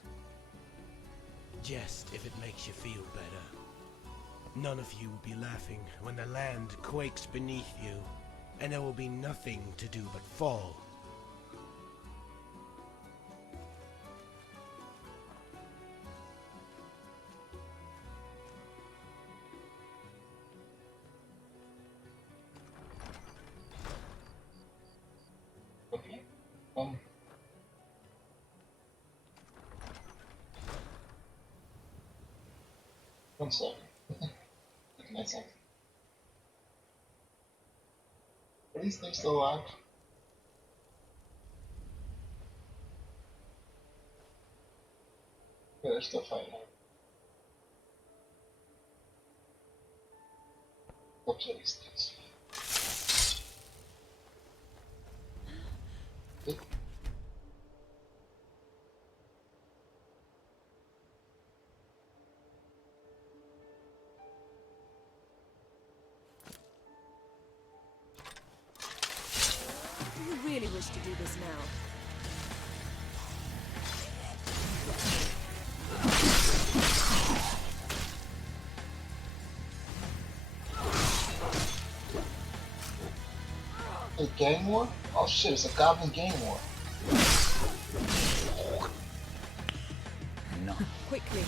Just if it makes you feel better. None of you will be laughing when the land quakes beneath you, and there will be nothing to do but fall. Okay. One second. Looking at something. Are these things still alive? Yeah, they're still fighting. Look at these things. Do you really wish to do this now? A gang war? Oh shit, it's a goblin gang war. No. Quickly.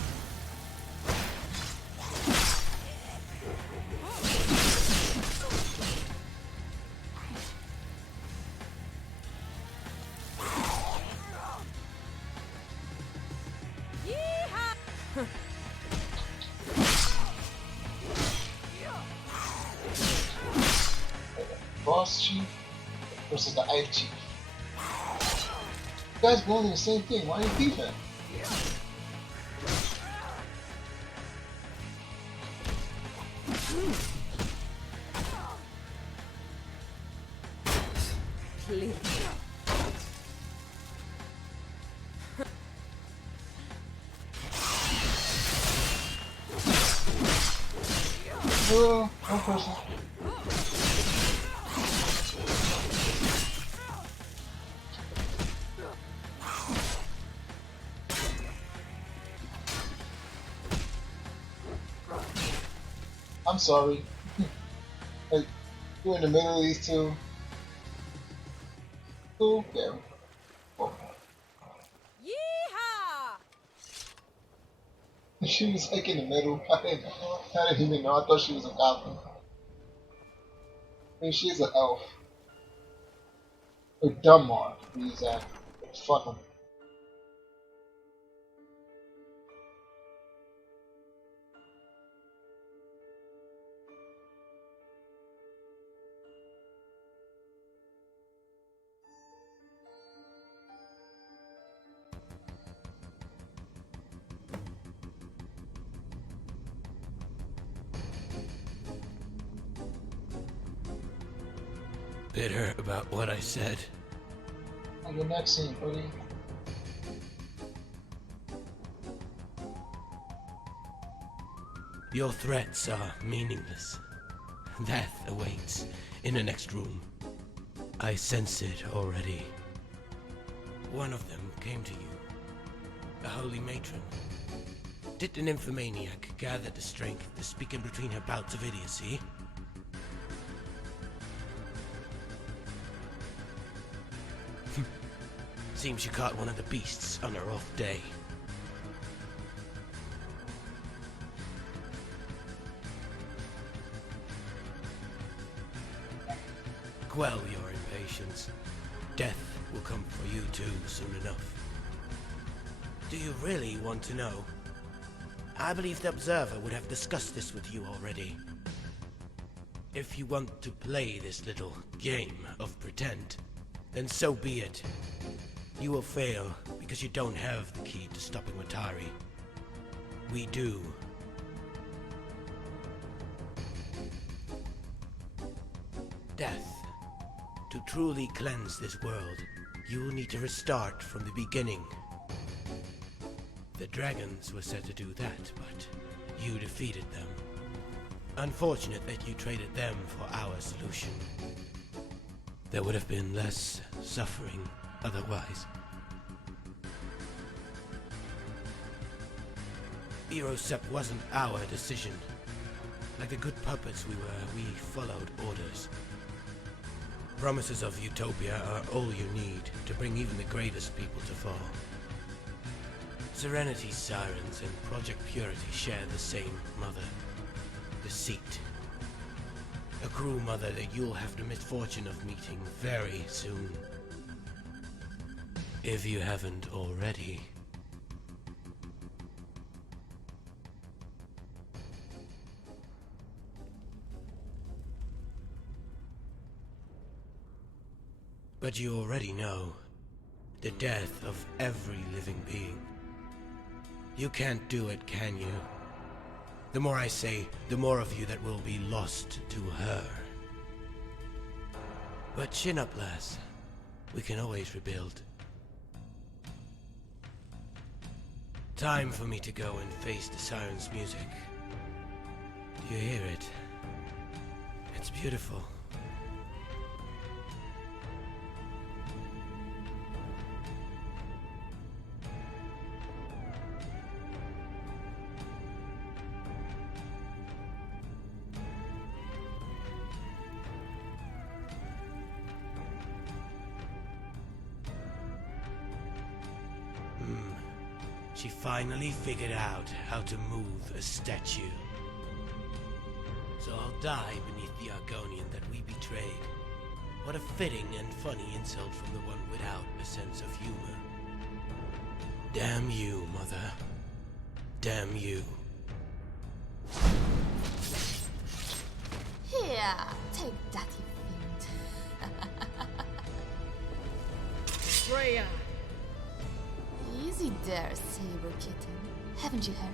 Boss Chief versus the Ice Chief. You guys going to the same thing, why are you beefing? Please. Oh, one person. I'm sorry. Like, you're in the middle of these two. Okay. Oh. Yeehaw! She was like in the middle. I didn't even know. I thought she was a goblin. I mean, she's an elf. Or Dunmar, to be exact. Fuck him. Bitter about what I said. On the next scene, buddy. Your threats are meaningless. Death awaits in the next room. I sense it already. One of them came to you, a holy matron. Did an nymphomaniac gather the strength to speak in between her bouts of idiocy? Seems you caught one of the beasts on her off day. Quell your impatience. Death will come for you too soon enough. Do you really want to know? I believe the Observer would have discussed this with you already. If you want to play this little game of pretend, then so be it. You will fail because you don't have the key to stopping Watari. We do. Death. To truly cleanse this world, you will need to restart from the beginning. The dragons were set to do that, but you defeated them. Unfortunate that you traded them for our solution. There would have been less suffering otherwise. Eurosep wasn't our decision. Like the good puppets we were, we followed orders. Promises of utopia are all you need to bring even the greatest people to fall. Serenity's sirens and Project Purity share the same mother. Deceit. A cruel mother that you'll have the misfortune of meeting very soon. If you haven't already. But you already know the death of every living being. You can't do it, can you? The more I say, the more of you that will be lost to her. But chin up, lass. We can always rebuild. Time for me to go and face the siren's music. Do you hear it? It's beautiful. She finally figured out how to move a statue. So I'll die beneath the Argonian that we betrayed. What a fitting and funny insult from the one without a sense of humor. Damn you, Mother. Damn you. Here, take that, you fiend. Freya! Easy there, Saber Kitten. Haven't you heard?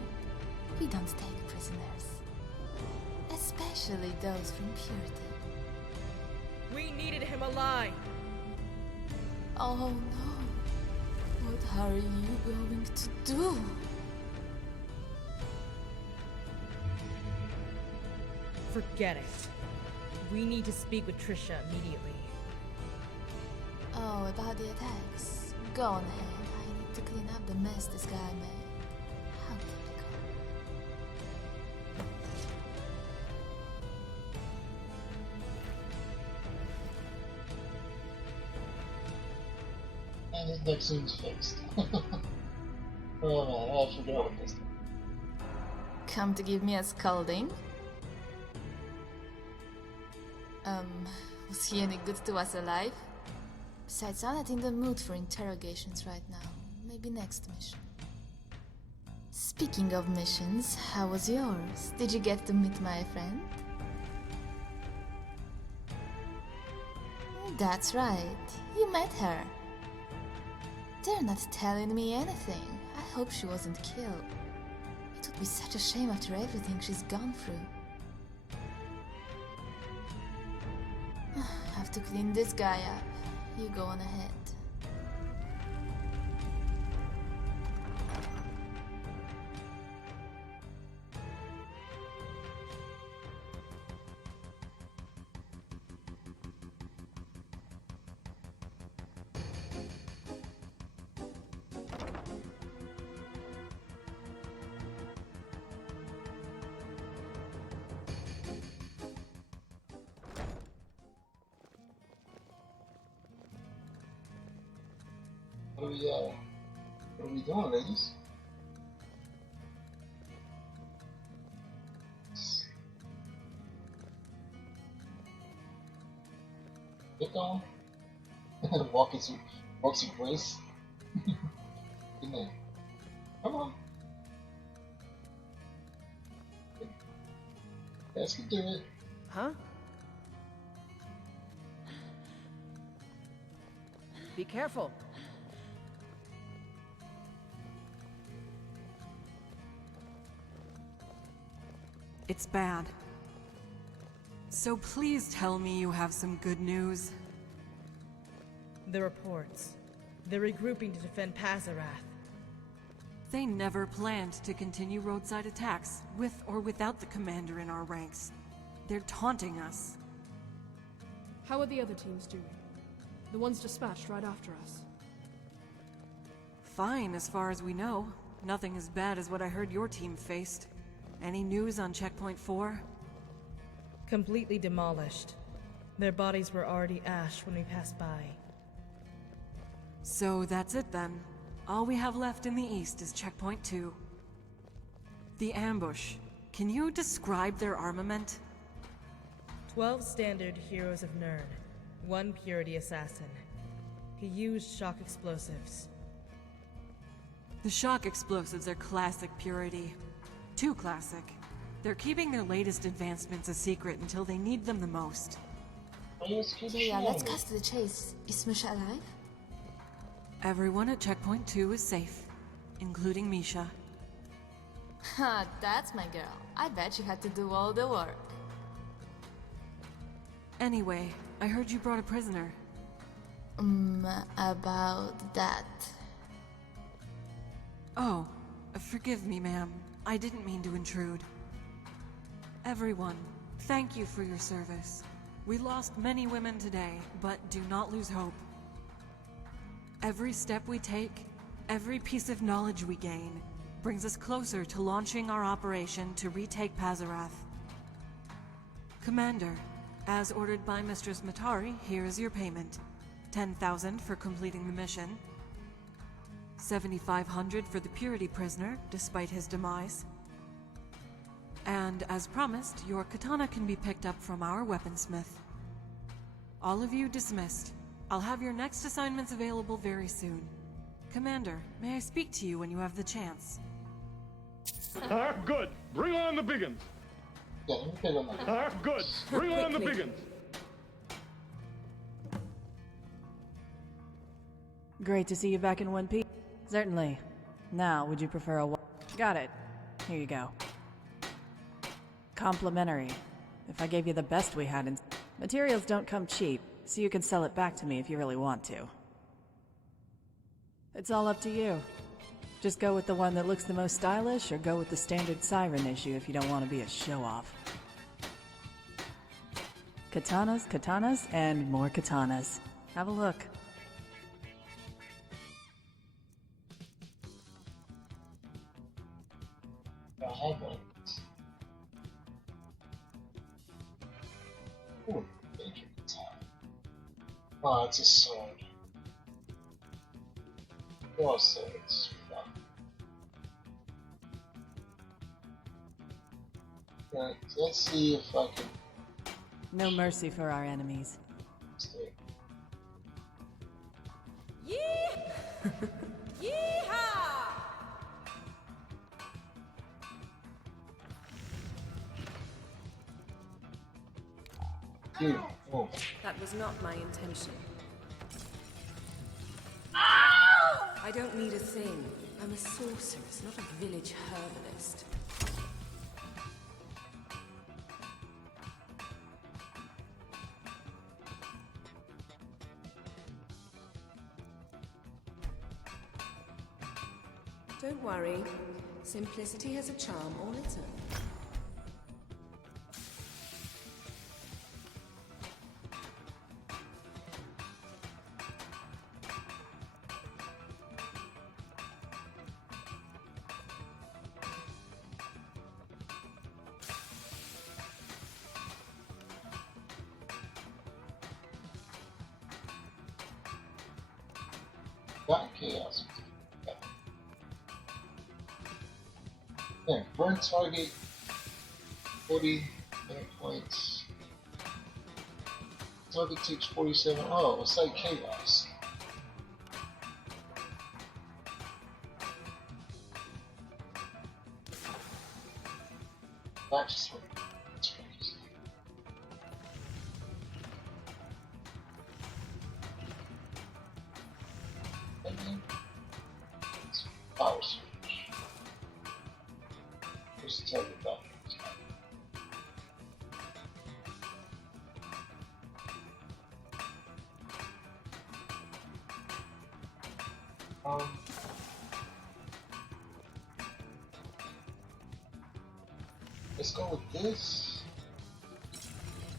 We don't take prisoners. Especially those from Purity. We needed him alive! Oh no. What are you going to do? Forget it. We need to speak with Trisha immediately. Oh, about the attacks. Go on ahead. I need to clean up the mess this guy made. How typical. And his neck seems fixed. Oh man, I forgot what this. Come to give me a scolding? Was he any good to us alive? Besides, I'm not in the mood for interrogations right now. Maybe next mission. Speaking of missions, how was yours? Did you get to meet my friend? That's right, you met her. They're not telling me anything. I hope she wasn't killed. It would be such a shame after everything she's gone through. Have to clean this guy up. You go on ahead. What are we doing, ladies? Get on. Walk some grace. Good night. Come on. Let's do it. Huh? Be careful. It's bad. So please tell me you have some good news. The reports. They're regrouping to defend Pazarath. They never planned to continue roadside attacks, with or without the commander in our ranks. They're taunting us. How are the other teams doing? The ones dispatched right after us. Fine, as far as we know. Nothing as bad as what I heard your team faced. Any news on Checkpoint 4? Completely demolished. Their bodies were already ash when we passed by. So that's it then. All we have left in the east is Checkpoint 2. The ambush. Can you describe their armament? 12 standard heroes of Nirn. 1 purity assassin. He used shock explosives. The shock explosives are classic purity. Too classic. They're keeping their latest advancements a secret until they need them the most. Yeah, let's cut to the chase. Is Misha alive? Everyone at Checkpoint 2 is safe, including Misha. Ha, that's my girl. I bet she had to do all the work. Anyway, I heard you brought a prisoner. About that. Oh, forgive me, ma'am. I didn't mean to intrude. Everyone, thank you for your service. We lost many women today, but do not lose hope. Every step we take, every piece of knowledge we gain, brings us closer to launching our operation to retake Pazarath. Commander, as ordered by Mistress Matari, here is your payment. 10,000 for completing the mission. 7,500 for the purity prisoner, despite his demise. And as promised, your katana can be picked up from our weaponsmith. All of you dismissed. I'll have your next assignments available very soon. Commander, may I speak to you when you have the chance? Good. Bring on the biggins. Good. Bring on the biggins. Great to see you back in one piece. Certainly. Now, would you prefer a Got it. Here you go. Complimentary. If I gave you the best we had in... Materials don't come cheap, so you can sell it back to me if you really want to. It's all up to you. Just go with the one that looks the most stylish, or go with the standard siren issue if you don't want to be a show-off. Katanas, katanas, and more katanas. Have a look. I have one. Ooh, major katana. Oh, it's a sword. More swords. Right, so let's see if I can. No mercy for our enemies. That was not my intention. I don't need a thing. I'm a sorceress, not a village herbalist. Don't worry. Simplicity has a charm all its own. Black chaos. Yeah, burn target 40 points. Target takes 47. Oh, it's like chaos. That's what. And then it's power switch. Just tell you about it. Let's go with this.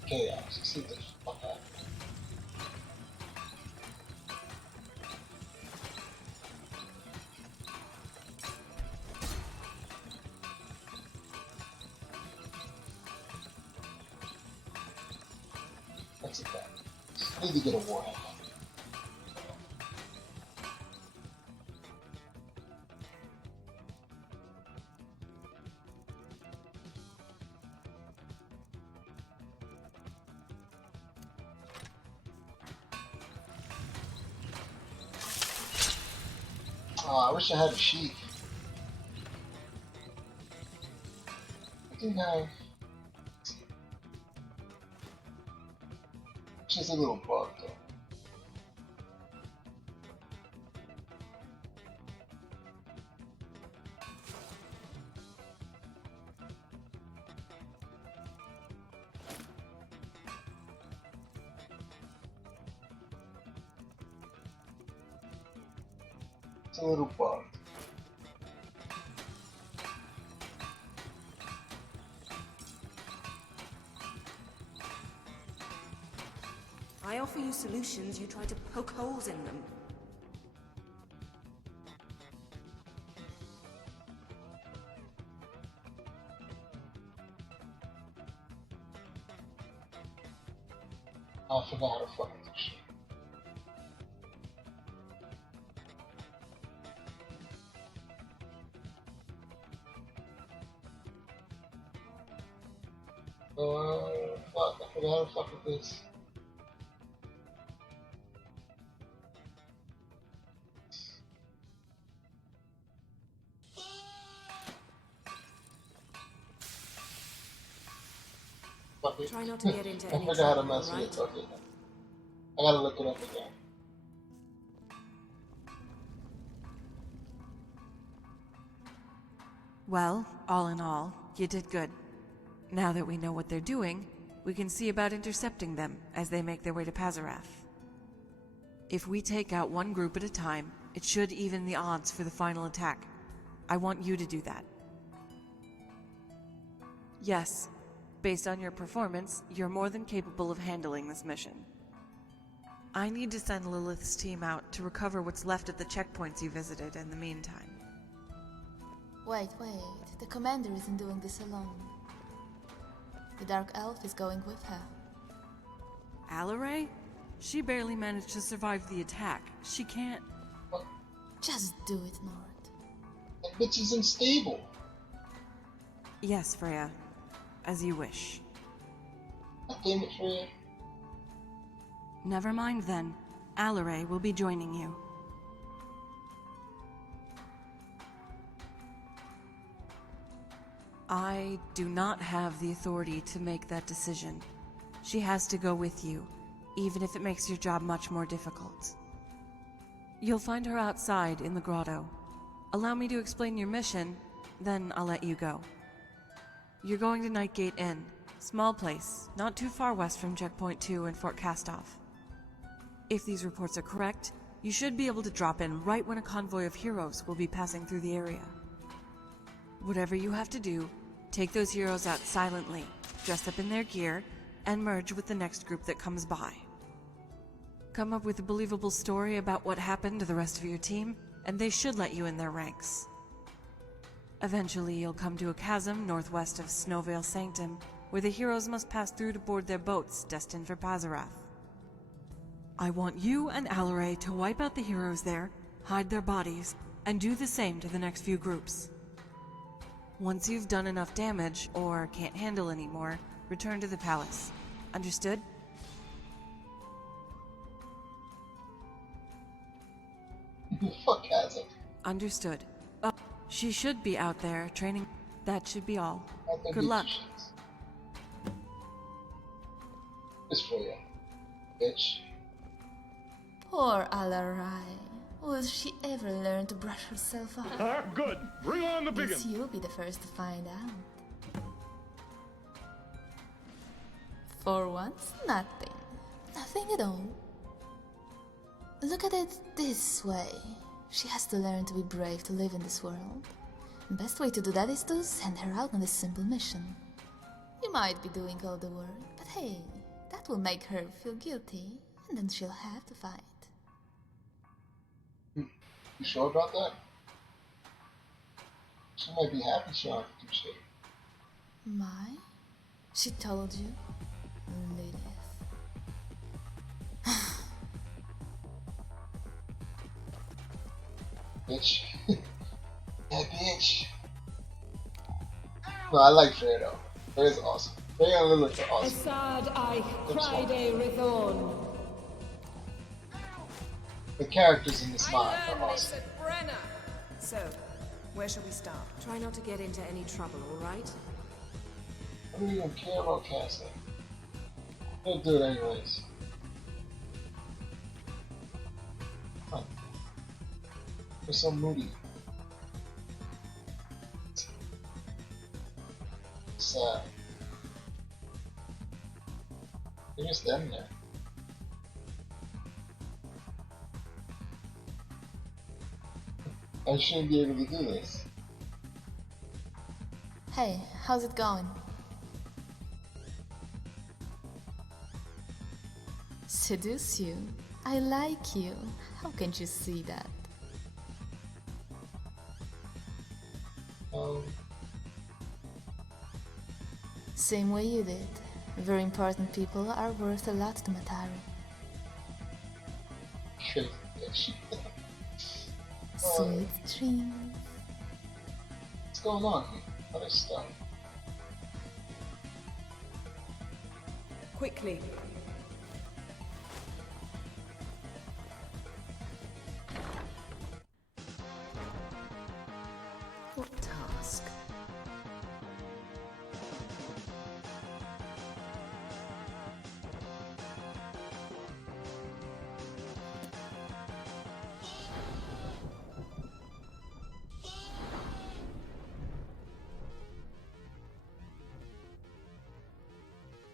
Chaos. Let's see what the fuck happens. That's it. I need to get a warhead. Oh, I wish I had a sheath. I think I. Just a little bug though. It's a little bug. I offer you solutions, you try to poke holes in them. I forgot how to fucking do shit. Fuck, I forgot how to fuck with this. Fuck it. Try not to get into I any forgot how to trouble, mess with it. right? Fuck it. I gotta look it up again. Well, all in all, you did good. Now that we know what they're doing, we can see about intercepting them as they make their way to Pazarath. If we take out one group at a time, it should even the odds for the final attack. I want you to do that. Yes, Based on your performance, you're more than capable of handling this mission. I need to send Lilith's team out to recover what's left at the checkpoints you visited in the meantime. Wait. The commander isn't doing this alone. The Dark Elf is going with her. Alaray? She barely managed to survive the attack. She can't... Just do it, Nord. That bitch is unstable. Yes, Freya. As you wish. God damn it, Freya. Never mind then. Alaray will be joining you. I do not have the authority to make that decision. She has to go with you, even if it makes your job much more difficult. You'll find her outside in the grotto. Allow me to explain your mission, then I'll let you go. You're going to Nightgate Inn. Small place, not too far west from Checkpoint 2 and Fort Castoff. If these reports are correct, you should be able to drop in right when a convoy of heroes will be passing through the area. Whatever you have to do, take those heroes out silently, dress up in their gear, and merge with the next group that comes by. Come up with a believable story about what happened to the rest of your team, and they should let you in their ranks. Eventually, you'll come to a chasm northwest of Snowvale Sanctum, where the heroes must pass through to board their boats destined for Pazarath. I want you and Alaray to wipe out the heroes there, hide their bodies, and do the same to the next few groups. Once you've done enough damage, or can't handle anymore, return to the palace. Understood? Fuck chasm. Understood. She should be out there training. That should be all. Good luck. It's Freya. Bitch. Poor Alarai. Will she ever learn to brush herself off? Good. Bring on the Guess biggin. you'll be the first to find out. For once, nothing. Nothing at all. Look at it this way. She has to learn to be brave to live in this world. The best way to do that is to send her out on this simple mission. You might be doing all the work, but hey, that will make her feel guilty, and then she'll have to fight. You sure about that? She might be happy she don't have to do shit. My? She told you? Lilith. Bitch. That bitch. No, I like Freya though. Freya's awesome. Freya and Lilith are awesome. Asad I Friday Rithorn. The characters in this mod are awesome. So, where shall we start? Try not to get into any trouble, alright? I don't even care about casting. They'll do it anyways. Huh. They're so moody. Sad. They're just them there. I shouldn't be able to do this. Hey, how's it going? Seduce you? I like you. How can't you see that? Same way you did. Very important people are worth a lot to Matari. Sweet dreams. What's going on here? Other stuff. Quickly. What task?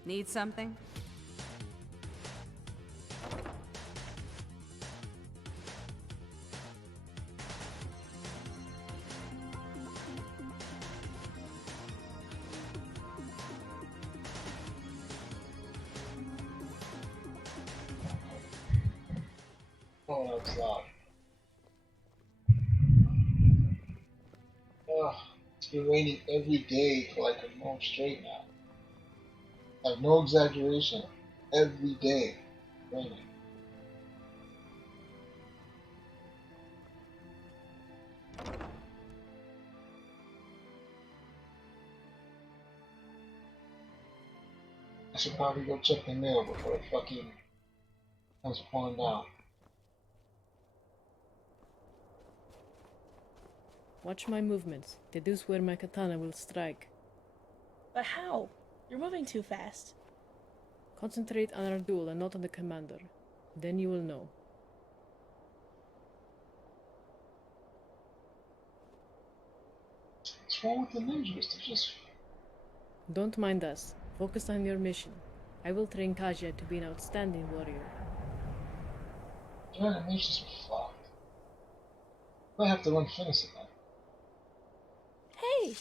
Need something? Oh, that was loud. Ugh, it's been raining every day for like a month straight now. Like, no exaggeration. Every day raining. I should probably go check the mail before it fucking comes pouring down. Watch my movements. Deduce where my katana will strike. But how? You're moving too fast. Concentrate on our duel and not on the commander. Then you will know. What's wrong with the ninjas? They're just... Don't mind us. Focus on your mission. I will train Kaja to be an outstanding warrior. Your animations were flopped. I have to run finish it now. Hey!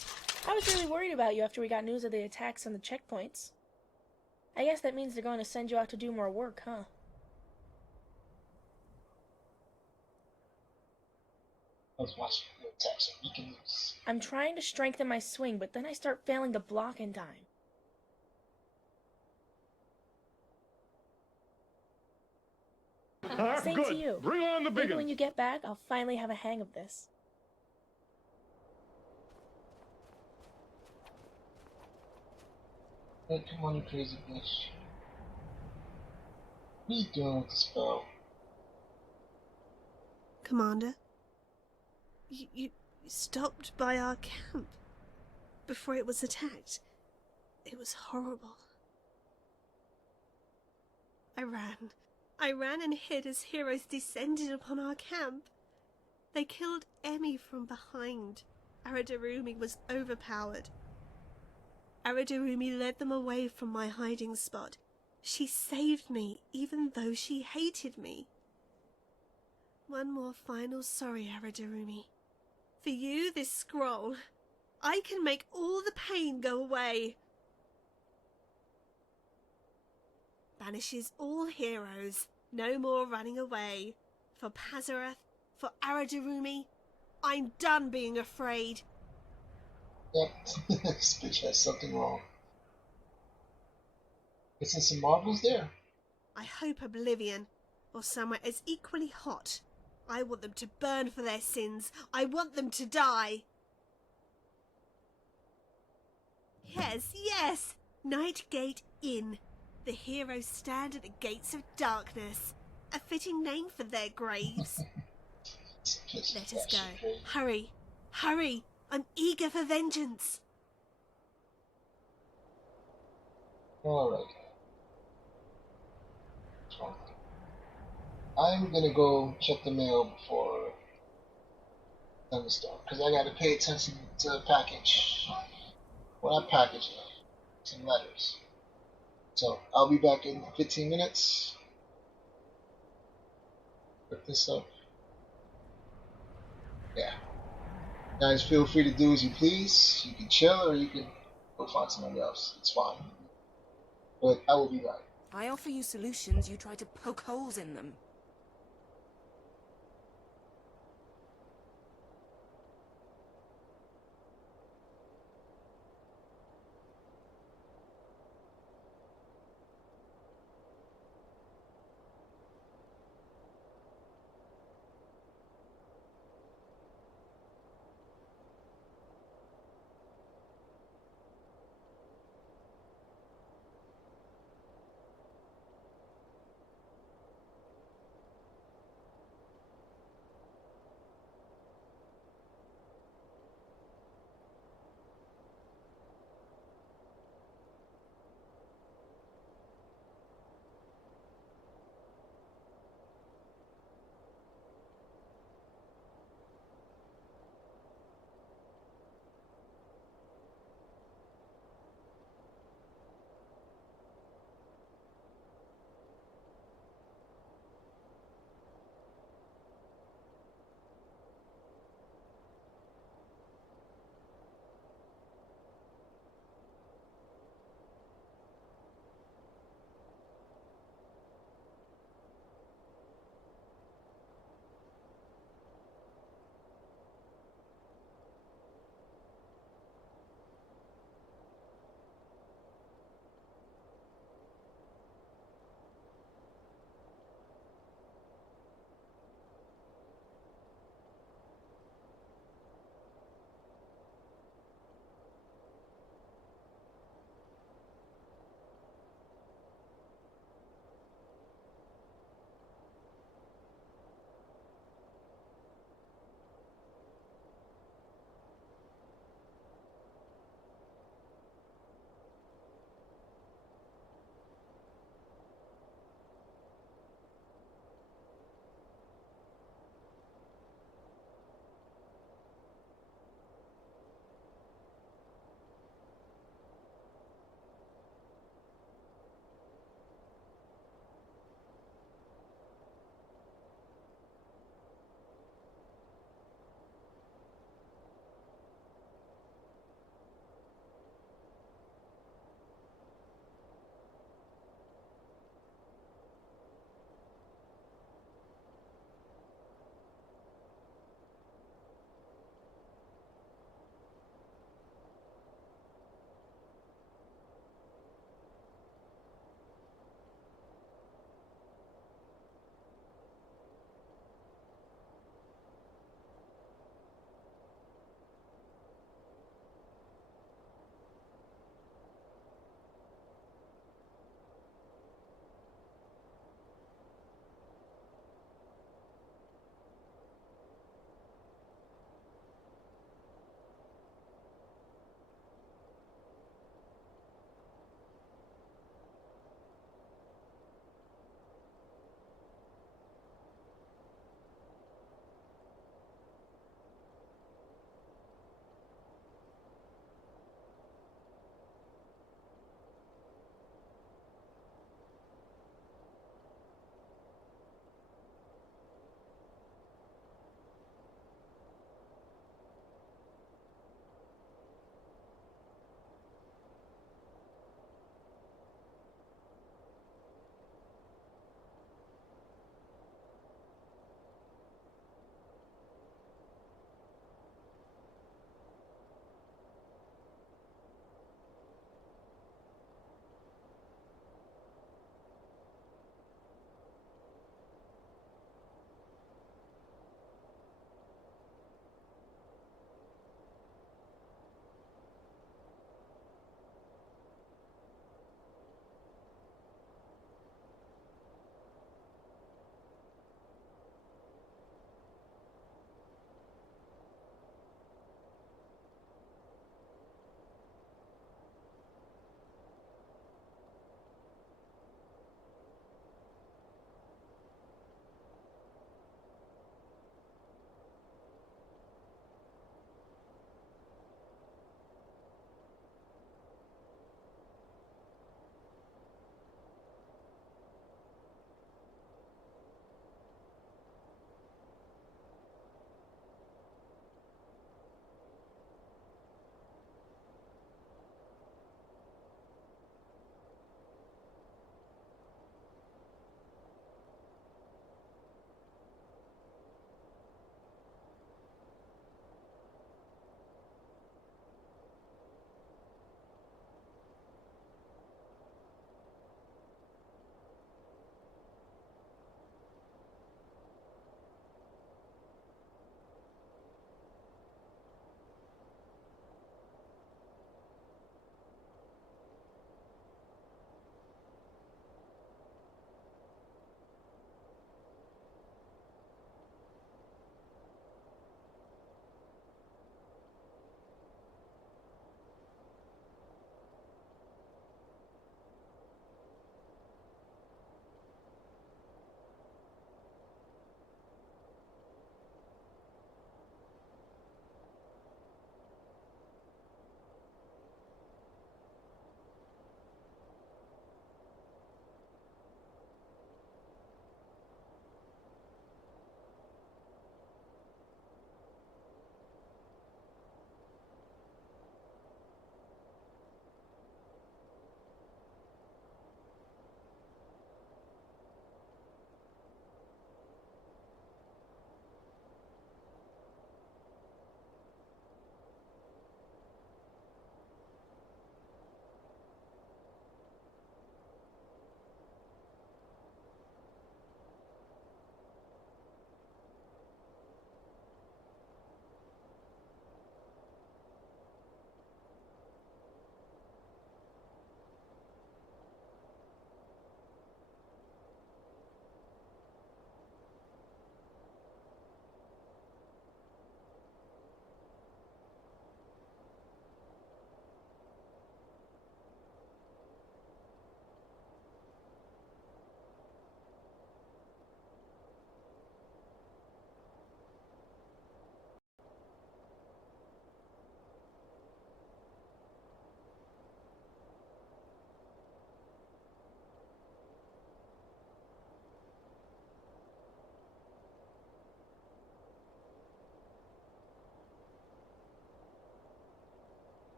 I was really worried about you after we got news of the attacks on the checkpoints. I guess that means they're going to send you out to do more work, huh? I was watching the attacks on weakness. I'm trying to strengthen my swing, but then I start failing to block in time. Same good. to you. Bring on the Maybe big when you get back, I'll finally have a hang of this. Hey, come on, you crazy bitch. What are you doing with the spell? Commander, you stopped by our camp before it was attacked. It was horrible. I ran and hid as heroes descended upon our camp. They killed Emmy from behind. Aradarumi was overpowered. Aradarumi led them away from my hiding spot. She saved me, even though she hated me. One more final sorry, Aradarumi. For you, this scroll, I can make all the pain go away. Banishes all heroes, no more running away. For Pazarath, for Aradarumi, I'm done being afraid. Yep, this bitch has something wrong. Missing some marbles there. I hope Oblivion, or somewhere as equally hot. I want them to burn for their sins. I want them to die. Yes! Nightgate Inn. The heroes stand at the gates of darkness. A fitting name for their graves. Let us go. Hurry! Hurry! I'm eager for vengeance. Alright. I'm gonna go check the mail before thunderstorm, because I gotta pay attention to the package. Well, not package, some letters. So, I'll be back in 15 minutes. Put this up. Yeah. Guys, feel free to do as you please. You can chill or you can go find somebody else. It's fine. But I will be back. I offer you solutions, you try to poke holes in them.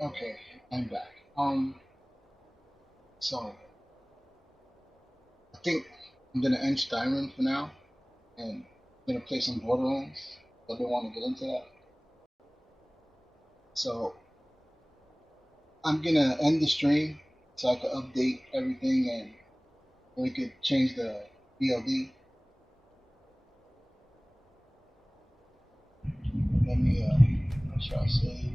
Okay, I'm back. So I think I'm gonna end Skyrim for now, and I'm gonna play some Borderlands. I don't want to get into that. So I'm gonna end the stream so I can update everything and we could change the BLD. Let me try to save.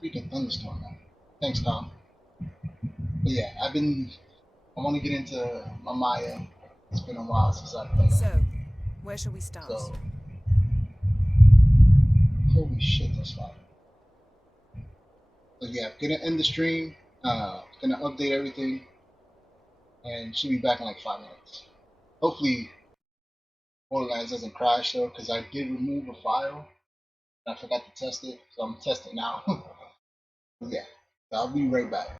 Freaking thunderstorm now. Thanks, Tom. But yeah, I want to get into my Maya. It's been a while since I've played. So, where shall we start? So, holy shit, that's loud. But yeah, I'm gonna end the stream. Gonna update everything, and should be back in like 5 minutes. Hopefully, Borderlands doesn't crash though, because I did remove a file and I forgot to test it, so I'm testing now. But yeah, I'll be right back.